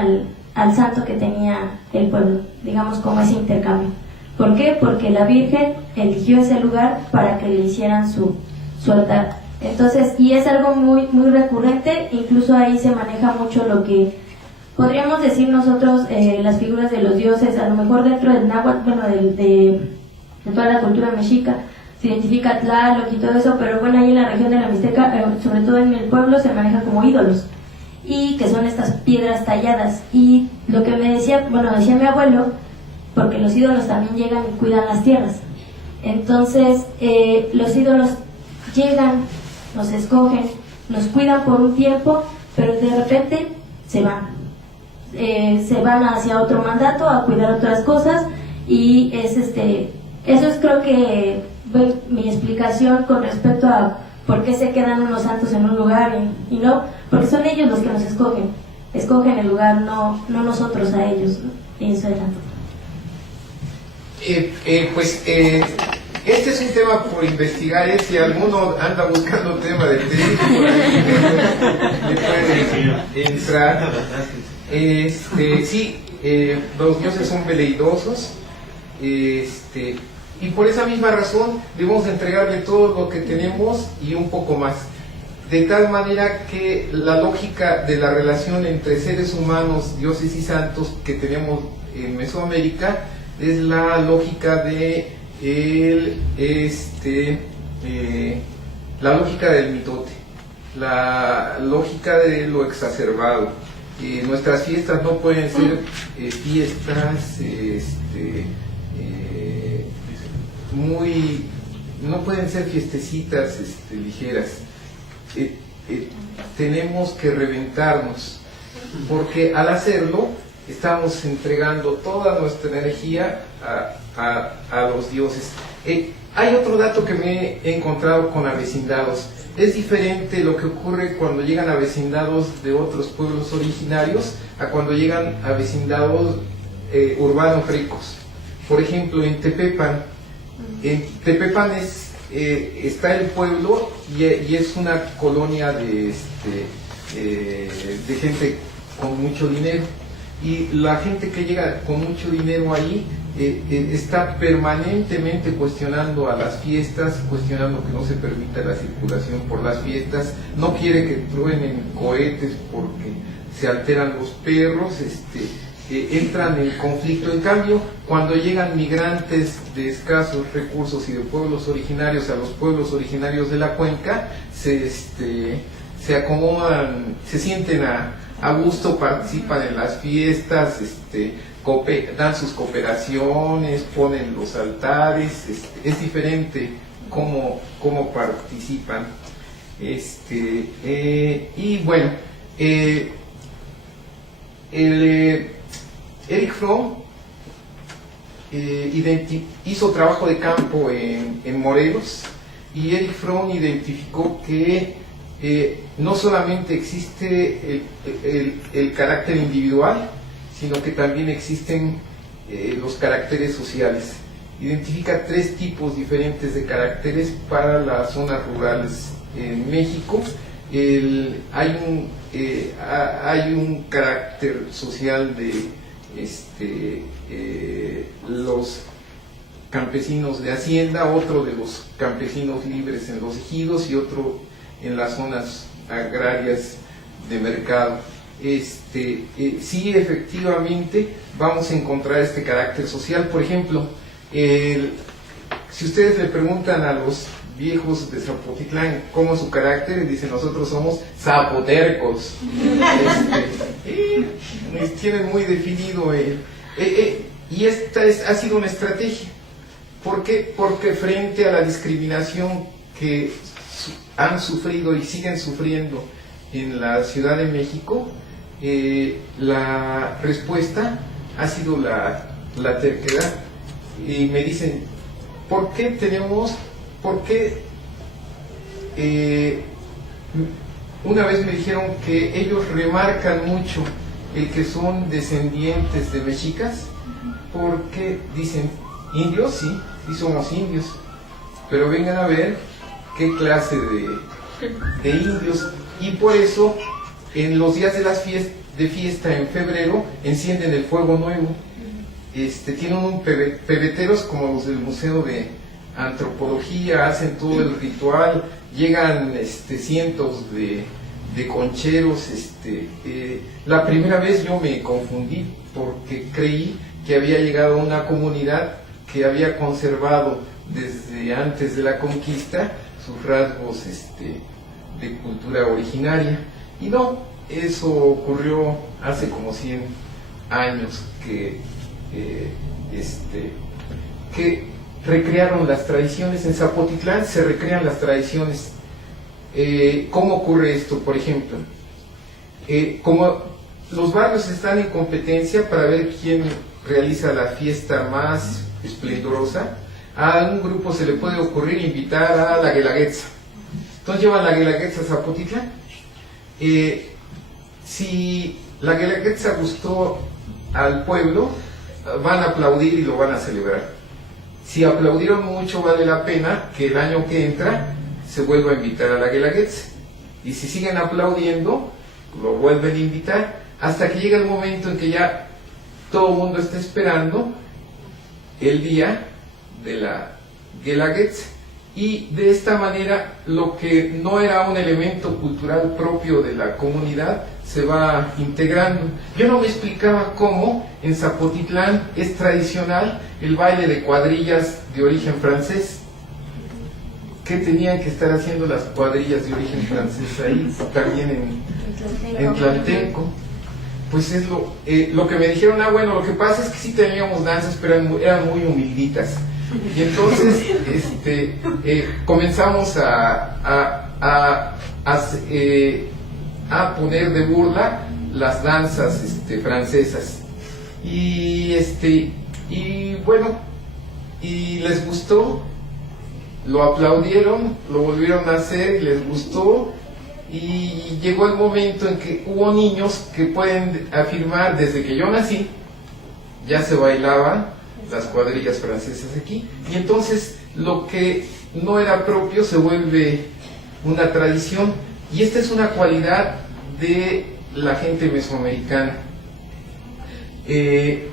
al santo que tenía el pueblo, digamos, como ese intercambio. ¿Por qué? Porque la Virgen eligió ese lugar para que le hicieran su altar. Entonces, y es algo muy, muy recurrente, incluso ahí se maneja mucho lo que podríamos decir nosotros, las figuras de los dioses, a lo mejor dentro del náhuatl, bueno, de toda la cultura mexica, se identifica Tlaloc y todo eso, pero bueno, ahí en la región de la Mixteca, sobre todo en el pueblo, se maneja como ídolos, y que son estas piedras talladas. Y lo que decía mi abuelo, porque los ídolos también llegan y cuidan las tierras. Entonces, los ídolos llegan, nos escogen, nos cuidan por un tiempo, pero de repente se van. Se van hacia otro mandato, a cuidar otras cosas, y eso es, creo que mi explicación con respecto a por qué se quedan unos santos en un lugar y no, porque son ellos los que nos escogen el lugar, no nosotros a ellos, ¿no? Y eso era. Este es un tema por investigar, si alguno anda buscando tema de tenis, por ahí le puede entrar. Sí, los dioses son veleidosos, y por esa misma razón debemos entregarle todo lo que tenemos y un poco más, de tal manera que la lógica de la relación entre seres humanos, dioses y santos que tenemos en Mesoamérica es la lógica de la lógica del mitote, la lógica de lo exacerbado. Nuestras fiestas no pueden ser fiestas no pueden ser fiestecitas ligeras. tenemos que reventarnos, porque al hacerlo estamos entregando toda nuestra energía a los dioses. Hay otro dato que me he encontrado con avecindados. Es diferente lo que ocurre cuando llegan avecindados de otros pueblos originarios a cuando llegan avecindados urbanos ricos. Por ejemplo, en Tepepan está el pueblo y es una colonia de gente con mucho dinero. Y la gente que llega con mucho dinero ahí está permanentemente cuestionando a las fiestas, cuestionando que no se permita la circulación por las fiestas, no quiere que truenen cohetes porque se alteran los perros, entran en conflicto. En cambio, cuando llegan migrantes de escasos recursos y de pueblos originarios a los pueblos originarios de la cuenca, se acomodan, se sienten a gusto, participan en las fiestas, dan sus cooperaciones, ponen los altares, es diferente cómo participan. Y bueno, Erich Fromm hizo trabajo de campo en Morelos, y Erich Fromm identificó que no solamente existe el carácter individual, sino que también existen los caracteres sociales. Identifica 3 tipos diferentes de caracteres para las zonas rurales en México. Hay un carácter social de los campesinos de hacienda, otro de los campesinos libres en los ejidos y otro en las zonas agrarias de mercado. Sí, efectivamente vamos a encontrar este carácter social. Por ejemplo, si ustedes le preguntan a los viejos de Zapotitlán cómo es su carácter, dicen: nosotros somos zapotercos. Tienen muy definido y esta ha sido una estrategia. ¿Por qué? Porque frente a la discriminación que han sufrido y siguen sufriendo en la Ciudad de México, la respuesta ha sido la terquedad. Y me dicen: ¿por qué una vez me dijeron que ellos remarcan mucho el que son descendientes de mexicas, porque dicen: indios, sí somos indios, pero vengan a ver qué clase de indios. Y por eso en los días de fiesta en febrero encienden el fuego nuevo. Tienen pebeteros como los del Museo de Antropología, hacen todo el ritual, llegan cientos de concheros. La primera vez yo me confundí porque creí que había llegado una comunidad que había conservado desde antes de la conquista sus rasgos de cultura originaria, y no, eso ocurrió hace como 100 años que recrearon las tradiciones. En Zapotitlán se recrean las tradiciones. ¿Cómo ocurre esto? Por ejemplo, como los barrios están en competencia para ver quién realiza la fiesta más esplendorosa, a un grupo se le puede ocurrir invitar a la Guelaguetza. Entonces llevan la Guelaguetza a Zapotitlán. Si la Guelaguetza gustó al pueblo, van a aplaudir y lo van a celebrar. Si aplaudieron mucho, vale la pena que el año que entra se vuelva a invitar a la Guelaguetza. Y si siguen aplaudiendo, lo vuelven a invitar, hasta que llega el momento en que ya todo el mundo está esperando el día de la Guelaguetza. Y de esta manera, lo que no era un elemento cultural propio de la comunidad se va integrando. Yo no me explicaba cómo en Zapotitlán es tradicional el baile de cuadrillas de origen francés. ¿Qué tenían que estar haciendo las cuadrillas de origen francés ahí, también en Tlaltenco? Pues es lo que me dijeron. Bueno, lo que pasa es que sí teníamos danzas, pero eran muy humilditas. Y entonces comenzamos a a poner de burla las danzas francesas. Y bueno, y les gustó, lo aplaudieron, lo volvieron a hacer y les gustó. Y llegó el momento en que hubo niños que pueden afirmar, desde que yo nací, ya se bailaban las cuadrillas francesas aquí. Y entonces lo que no era propio se vuelve una tradición. Y esta es una cualidad de la gente mesoamericana.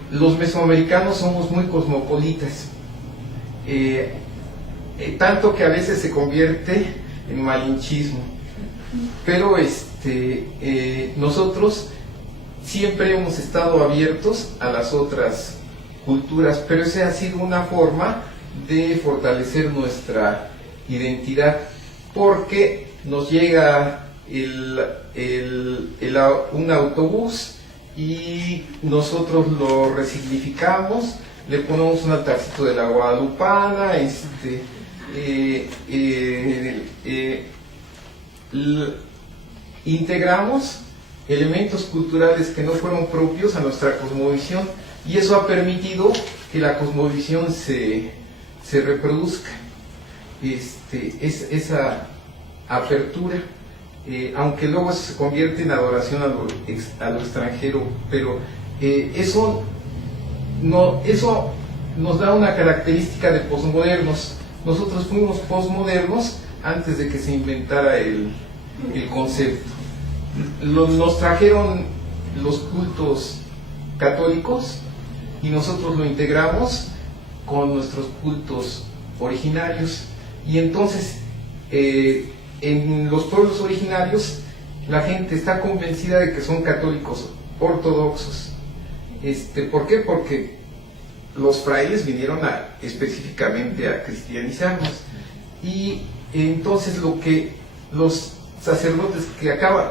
Los mesoamericanos somos muy cosmopolitas. Tanto que a veces se convierte en malinchismo. Pero nosotros siempre hemos estado abiertos a las otras culturas, pero esa ha sido una forma de fortalecer nuestra identidad, porque nos llega un autobús y nosotros lo resignificamos, le ponemos un altarcito de la Guadalupana, integramos elementos culturales que no fueron propios a nuestra cosmovisión, y eso ha permitido que la cosmovisión se reproduzca. Esa apertura, aunque luego se convierte en adoración a lo extranjero, pero eso nos da una característica de posmodernos. Nosotros fuimos posmodernos antes de que se inventara el concepto. Nos trajeron los cultos católicos y nosotros lo integramos con nuestros cultos originarios, y entonces en los pueblos originarios la gente está convencida de que son católicos ortodoxos. ¿Por qué? Porque los frailes vinieron específicamente a cristianizarnos, y entonces lo que los sacerdotes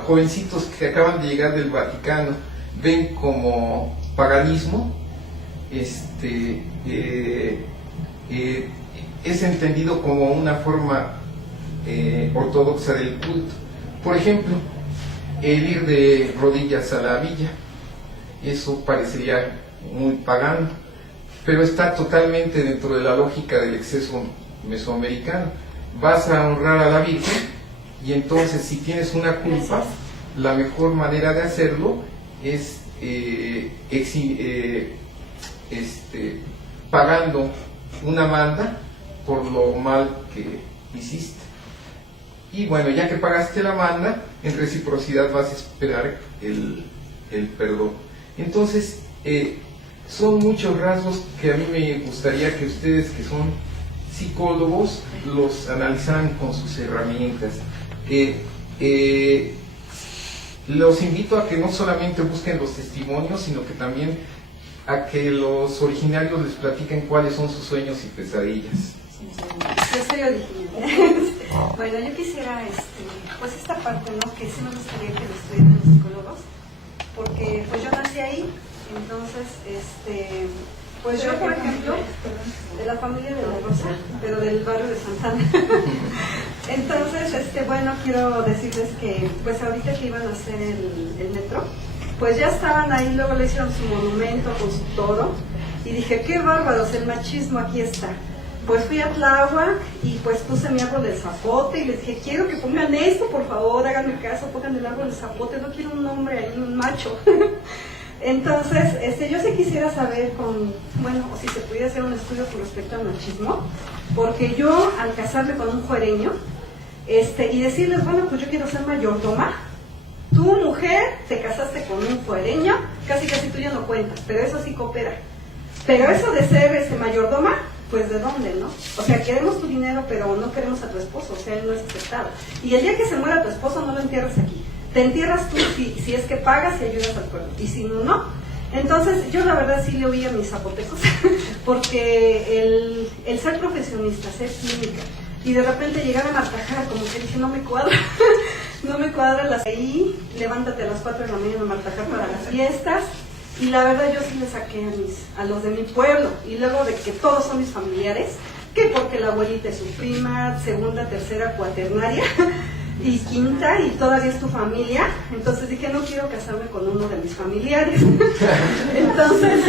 jovencitos que acaban de llegar del Vaticano ven como paganismo, es entendido como una forma ortodoxa del culto. Por ejemplo, el ir de rodillas a la villa, eso parecería muy pagano, pero está totalmente dentro de la lógica del exceso mesoamericano. Vas a honrar a la Virgen, y entonces si tienes una culpa, la mejor manera de hacerlo es pagando una manda por lo mal que hiciste. Y bueno, ya que pagaste la manda, en reciprocidad vas a esperar el perdón. Entonces, son muchos rasgos que a mí me gustaría que ustedes, que son psicólogos, los analizaran con sus herramientas. Los invito a que no solamente busquen los testimonios, sino que también a que los originarios les platiquen cuáles son sus sueños y pesadillas. Yo soy original. Bueno, yo quisiera, pues esta parte, ¿no? Que sí me gustaría que lo estudien los psicólogos, porque pues yo nací ahí, entonces, pues yo, por ejemplo, de la familia de la Rosa, pero del barrio de Santana. Entonces, bueno, quiero decirles que, pues ahorita que iban a hacer el metro, pues ya estaban ahí, luego le hicieron su monumento con su toro, y dije, qué bárbaros, el machismo aquí está. Pues fui a Tláhuac y pues puse mi árbol del zapote y les dije, quiero que pongan esto, por favor, háganme caso, pongan el árbol del zapote, no quiero un hombre ahí, un macho. Entonces, yo sí quisiera saber o si se pudiera hacer un estudio con respecto al machismo, porque yo al casarme con un juereño, y decirles, bueno, pues yo quiero ser mayordoma, tú mujer te casaste con un fuereño, casi tú ya no cuentas, pero eso sí coopera. Pero eso de ser mayordoma, pues ¿de dónde, no? O sea, queremos tu dinero, pero no queremos a tu esposo, o sea, él no es aceptado. Y el día que se muera tu esposo, no lo entierras aquí. Te entierras tú si es que pagas y ayudas al pueblo, y si no, no. Entonces, yo la verdad sí le oí a mis zapotecos, porque el ser profesionista, ser clínica, y de repente llegar a Martajara, como que dije, no me cuadra, no me cuadra las ahí, levántate a las 4 de la mañana a Martajara para las fiestas, y la verdad yo sí le saqué a los de mi pueblo, y luego de que todos son mis familiares, que porque la abuelita es su prima, segunda, tercera, cuaternaria, y quinta, y todavía es tu familia. Entonces dije, no quiero casarme con uno de mis familiares. Entonces,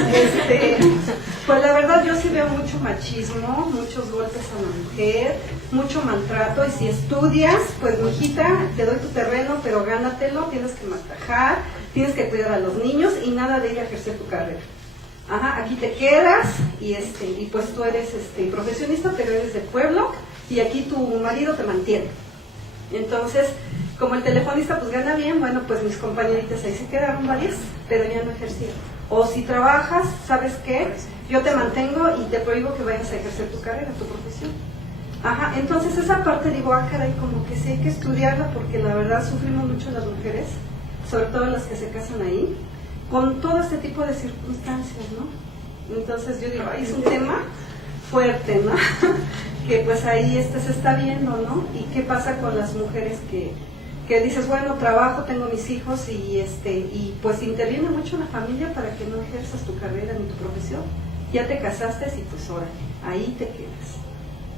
pues la verdad yo sí veo mucho machismo, muchos golpes a la mujer, mucho maltrato, y si estudias, pues mijita, te doy tu terreno, pero gánatelo, tienes que trabajar, tienes que cuidar a los niños y nada de ir a ejercer tu carrera. Ajá, aquí te quedas y pues tú eres profesionista, pero eres de pueblo y aquí tu marido te mantiene. Entonces, como el telefonista pues gana bien, bueno, pues mis compañeritas ahí se quedaron varias, pero ya no ejercieron. O si trabajas, ¿sabes qué? Yo te mantengo y te prohíbo que vayas a ejercer tu carrera, tu profesión. Ajá, entonces esa parte digo, caray, como que sí hay que estudiarla, porque la verdad sufrimos mucho las mujeres, sobre todo las que se casan ahí, con todo este tipo de circunstancias, ¿no? Entonces yo digo, ahí es un tema fuerte, ¿no? Que pues ahí se está viendo, ¿no? Y qué pasa con las mujeres que dices, bueno, trabajo, tengo mis hijos y pues interviene mucho la familia para que no ejerzas tu carrera ni tu profesión. Ya te casaste y pues órale, ahí te quedas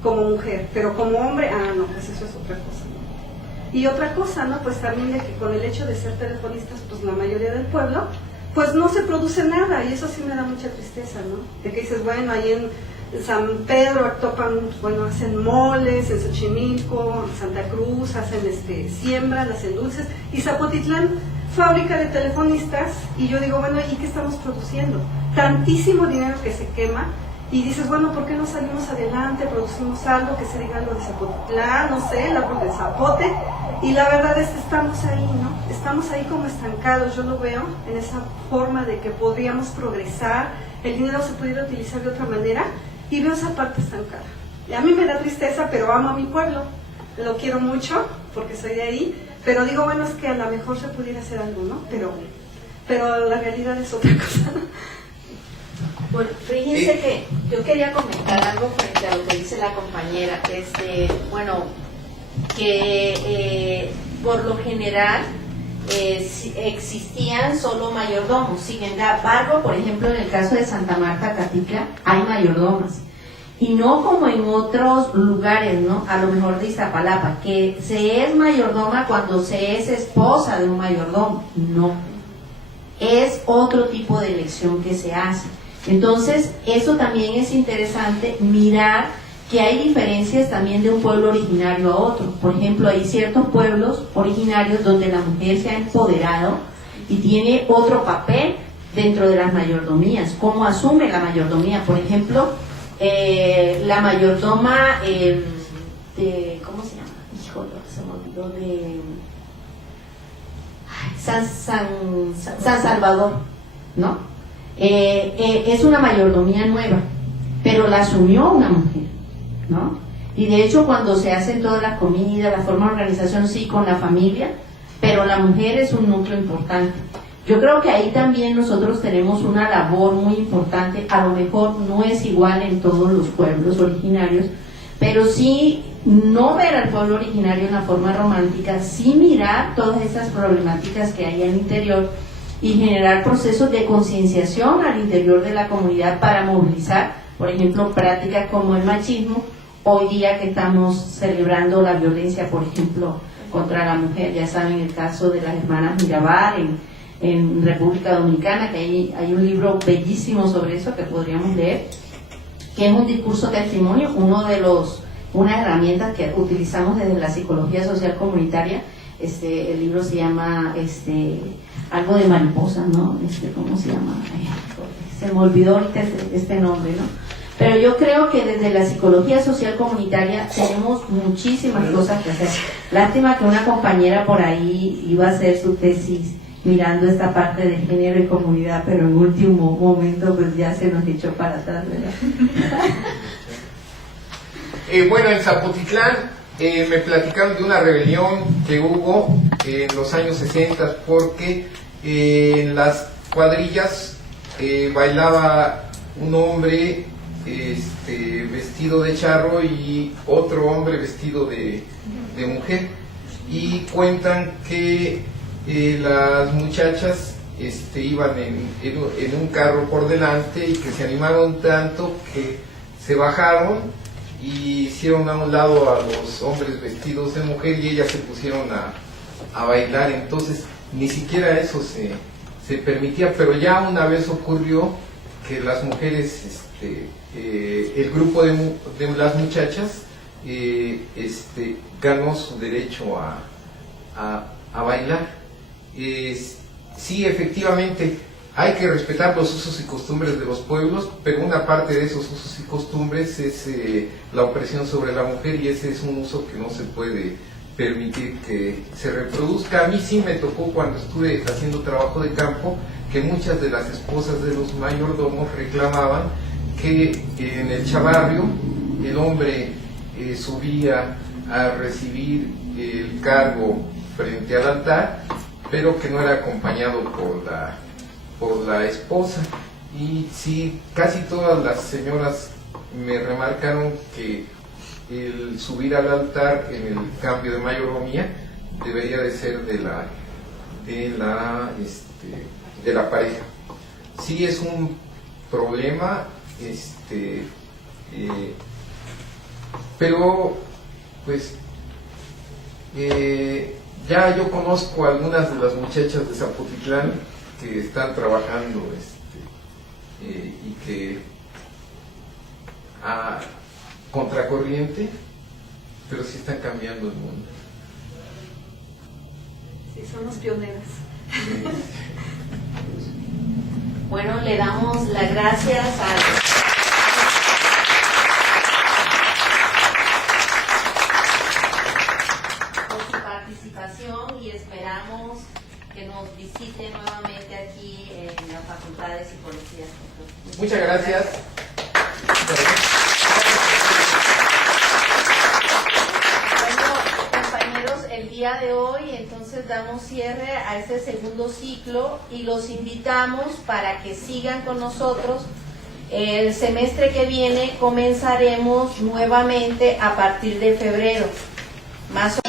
como mujer, pero como hombre, no, pues eso es otra cosa, ¿no? Y otra cosa, ¿no? Pues también de que con el hecho de ser telefonistas, pues la mayoría del pueblo, pues no se produce nada, y eso sí me da mucha tristeza, ¿no? De que dices, bueno, ahí en San Pedro topan, bueno, hacen moles, en Xochimilco, en Santa Cruz, hacen siembran, hacen dulces, y Zapotitlán, fábrica de telefonistas, y yo digo, bueno, ¿y qué estamos produciendo? Tantísimo dinero que se quema, y dices, bueno, ¿por qué no salimos adelante, producimos algo, que se diga algo de Zapotitlán, no sé, el árbol de zapote? Y la verdad es que estamos ahí, ¿no? Estamos ahí como estancados, yo lo veo en esa forma de que podríamos progresar, el dinero se pudiera utilizar de otra manera, y veo esa parte estancada. Y a mí me da tristeza, pero amo a mi pueblo, lo quiero mucho, porque soy de ahí, pero digo, bueno, es que a lo mejor se pudiera hacer algo, ¿no? Pero la realidad es otra cosa. Bueno, fíjense que yo quería comentar algo frente a lo que dice la compañera, bueno, que por lo general existían solo mayordomos. Sin embargo, por ejemplo, en el caso de Santa Marta, Catitla, hay mayordomas. Y no como en otros lugares, ¿no? A lo mejor de Iztapalapa, que se es mayordoma cuando se es esposa de un mayordomo. No. Es otro tipo de elección que se hace. Entonces, eso también es interesante mirar que hay diferencias también de un pueblo originario a otro. Por ejemplo, hay ciertos pueblos originarios donde la mujer se ha empoderado y tiene otro papel dentro de las mayordomías. ¿Cómo asume la mayordomía? Por ejemplo, la mayordoma ¿cómo se llama? Híjole, se me olvidó de San Salvador, ¿no? Es una mayordomía nueva, pero la asumió una mujer, ¿no? Y de hecho cuando se hacen todas las comidas, la forma de organización sí con la familia, pero la mujer es un núcleo importante. Yo creo que ahí también nosotros tenemos una labor muy importante, a lo mejor no es igual en todos los pueblos originarios, pero sí no ver al pueblo originario en la forma romántica, sí mirar todas esas problemáticas que hay al interior y generar procesos de concienciación al interior de la comunidad para movilizar, por ejemplo, prácticas como el machismo. Hoy día que estamos celebrando la violencia, por ejemplo, contra la mujer, ya saben el caso de las hermanas Mirabal en República Dominicana, que hay un libro bellísimo sobre eso que podríamos leer, que es un discurso testimonio, una herramienta que utilizamos desde la psicología social comunitaria. El libro se llama algo de mariposa, ¿no? ¿Cómo se llama? Se me olvidó ahorita este nombre, ¿no? Pero yo creo que desde la psicología social comunitaria tenemos muchísimas cosas que hacer. Lástima que una compañera por ahí iba a hacer su tesis mirando esta parte de género y comunidad, pero en último momento pues ya se nos echó para atrás, ¿verdad? Bueno, en Zapotitlán me platicaron de una rebelión que hubo en los años 60 porque en las cuadrillas bailaba un hombre vestido de charro y otro hombre vestido de mujer, y cuentan que las muchachas iban en un carro por delante y que se animaron tanto que se bajaron y hicieron a un lado a los hombres vestidos de mujer y ellas se pusieron a bailar. Entonces ni siquiera eso se permitía, pero ya una vez ocurrió que las mujeres, el grupo de las muchachas ganó su derecho a bailar. Sí, efectivamente, hay que respetar los usos y costumbres de los pueblos, pero una parte de esos usos y costumbres es la opresión sobre la mujer, y ese es un uso que no se puede permitir que se reproduzca. A mí sí me tocó, cuando estuve haciendo trabajo de campo, que muchas de las esposas de los mayordomos reclamaban que en el chavarrio el hombre subía a recibir el cargo frente al altar, pero que no era acompañado por la esposa. Y sí, casi todas las señoras me remarcaron que el subir al altar en el cambio de mayordomía debería de ser de la pareja. Sí es un problema, pero pues ya yo conozco a algunas de las muchachas de Zapotitlán que están trabajando y que a contracorriente, pero sí están cambiando el mundo. Sí, somos pioneras. Bueno, le damos las gracias por su participación y esperamos que nos visite nuevamente aquí en las Facultad de Psicología. Muchas gracias. Bueno, compañeros, el día de hoy entonces damos cierre a este segundo ciclo y los invitamos para que sigan con nosotros. El semestre que viene comenzaremos nuevamente a partir de febrero. Más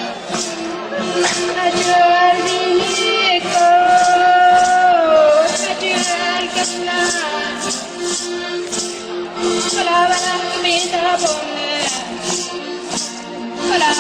Hola,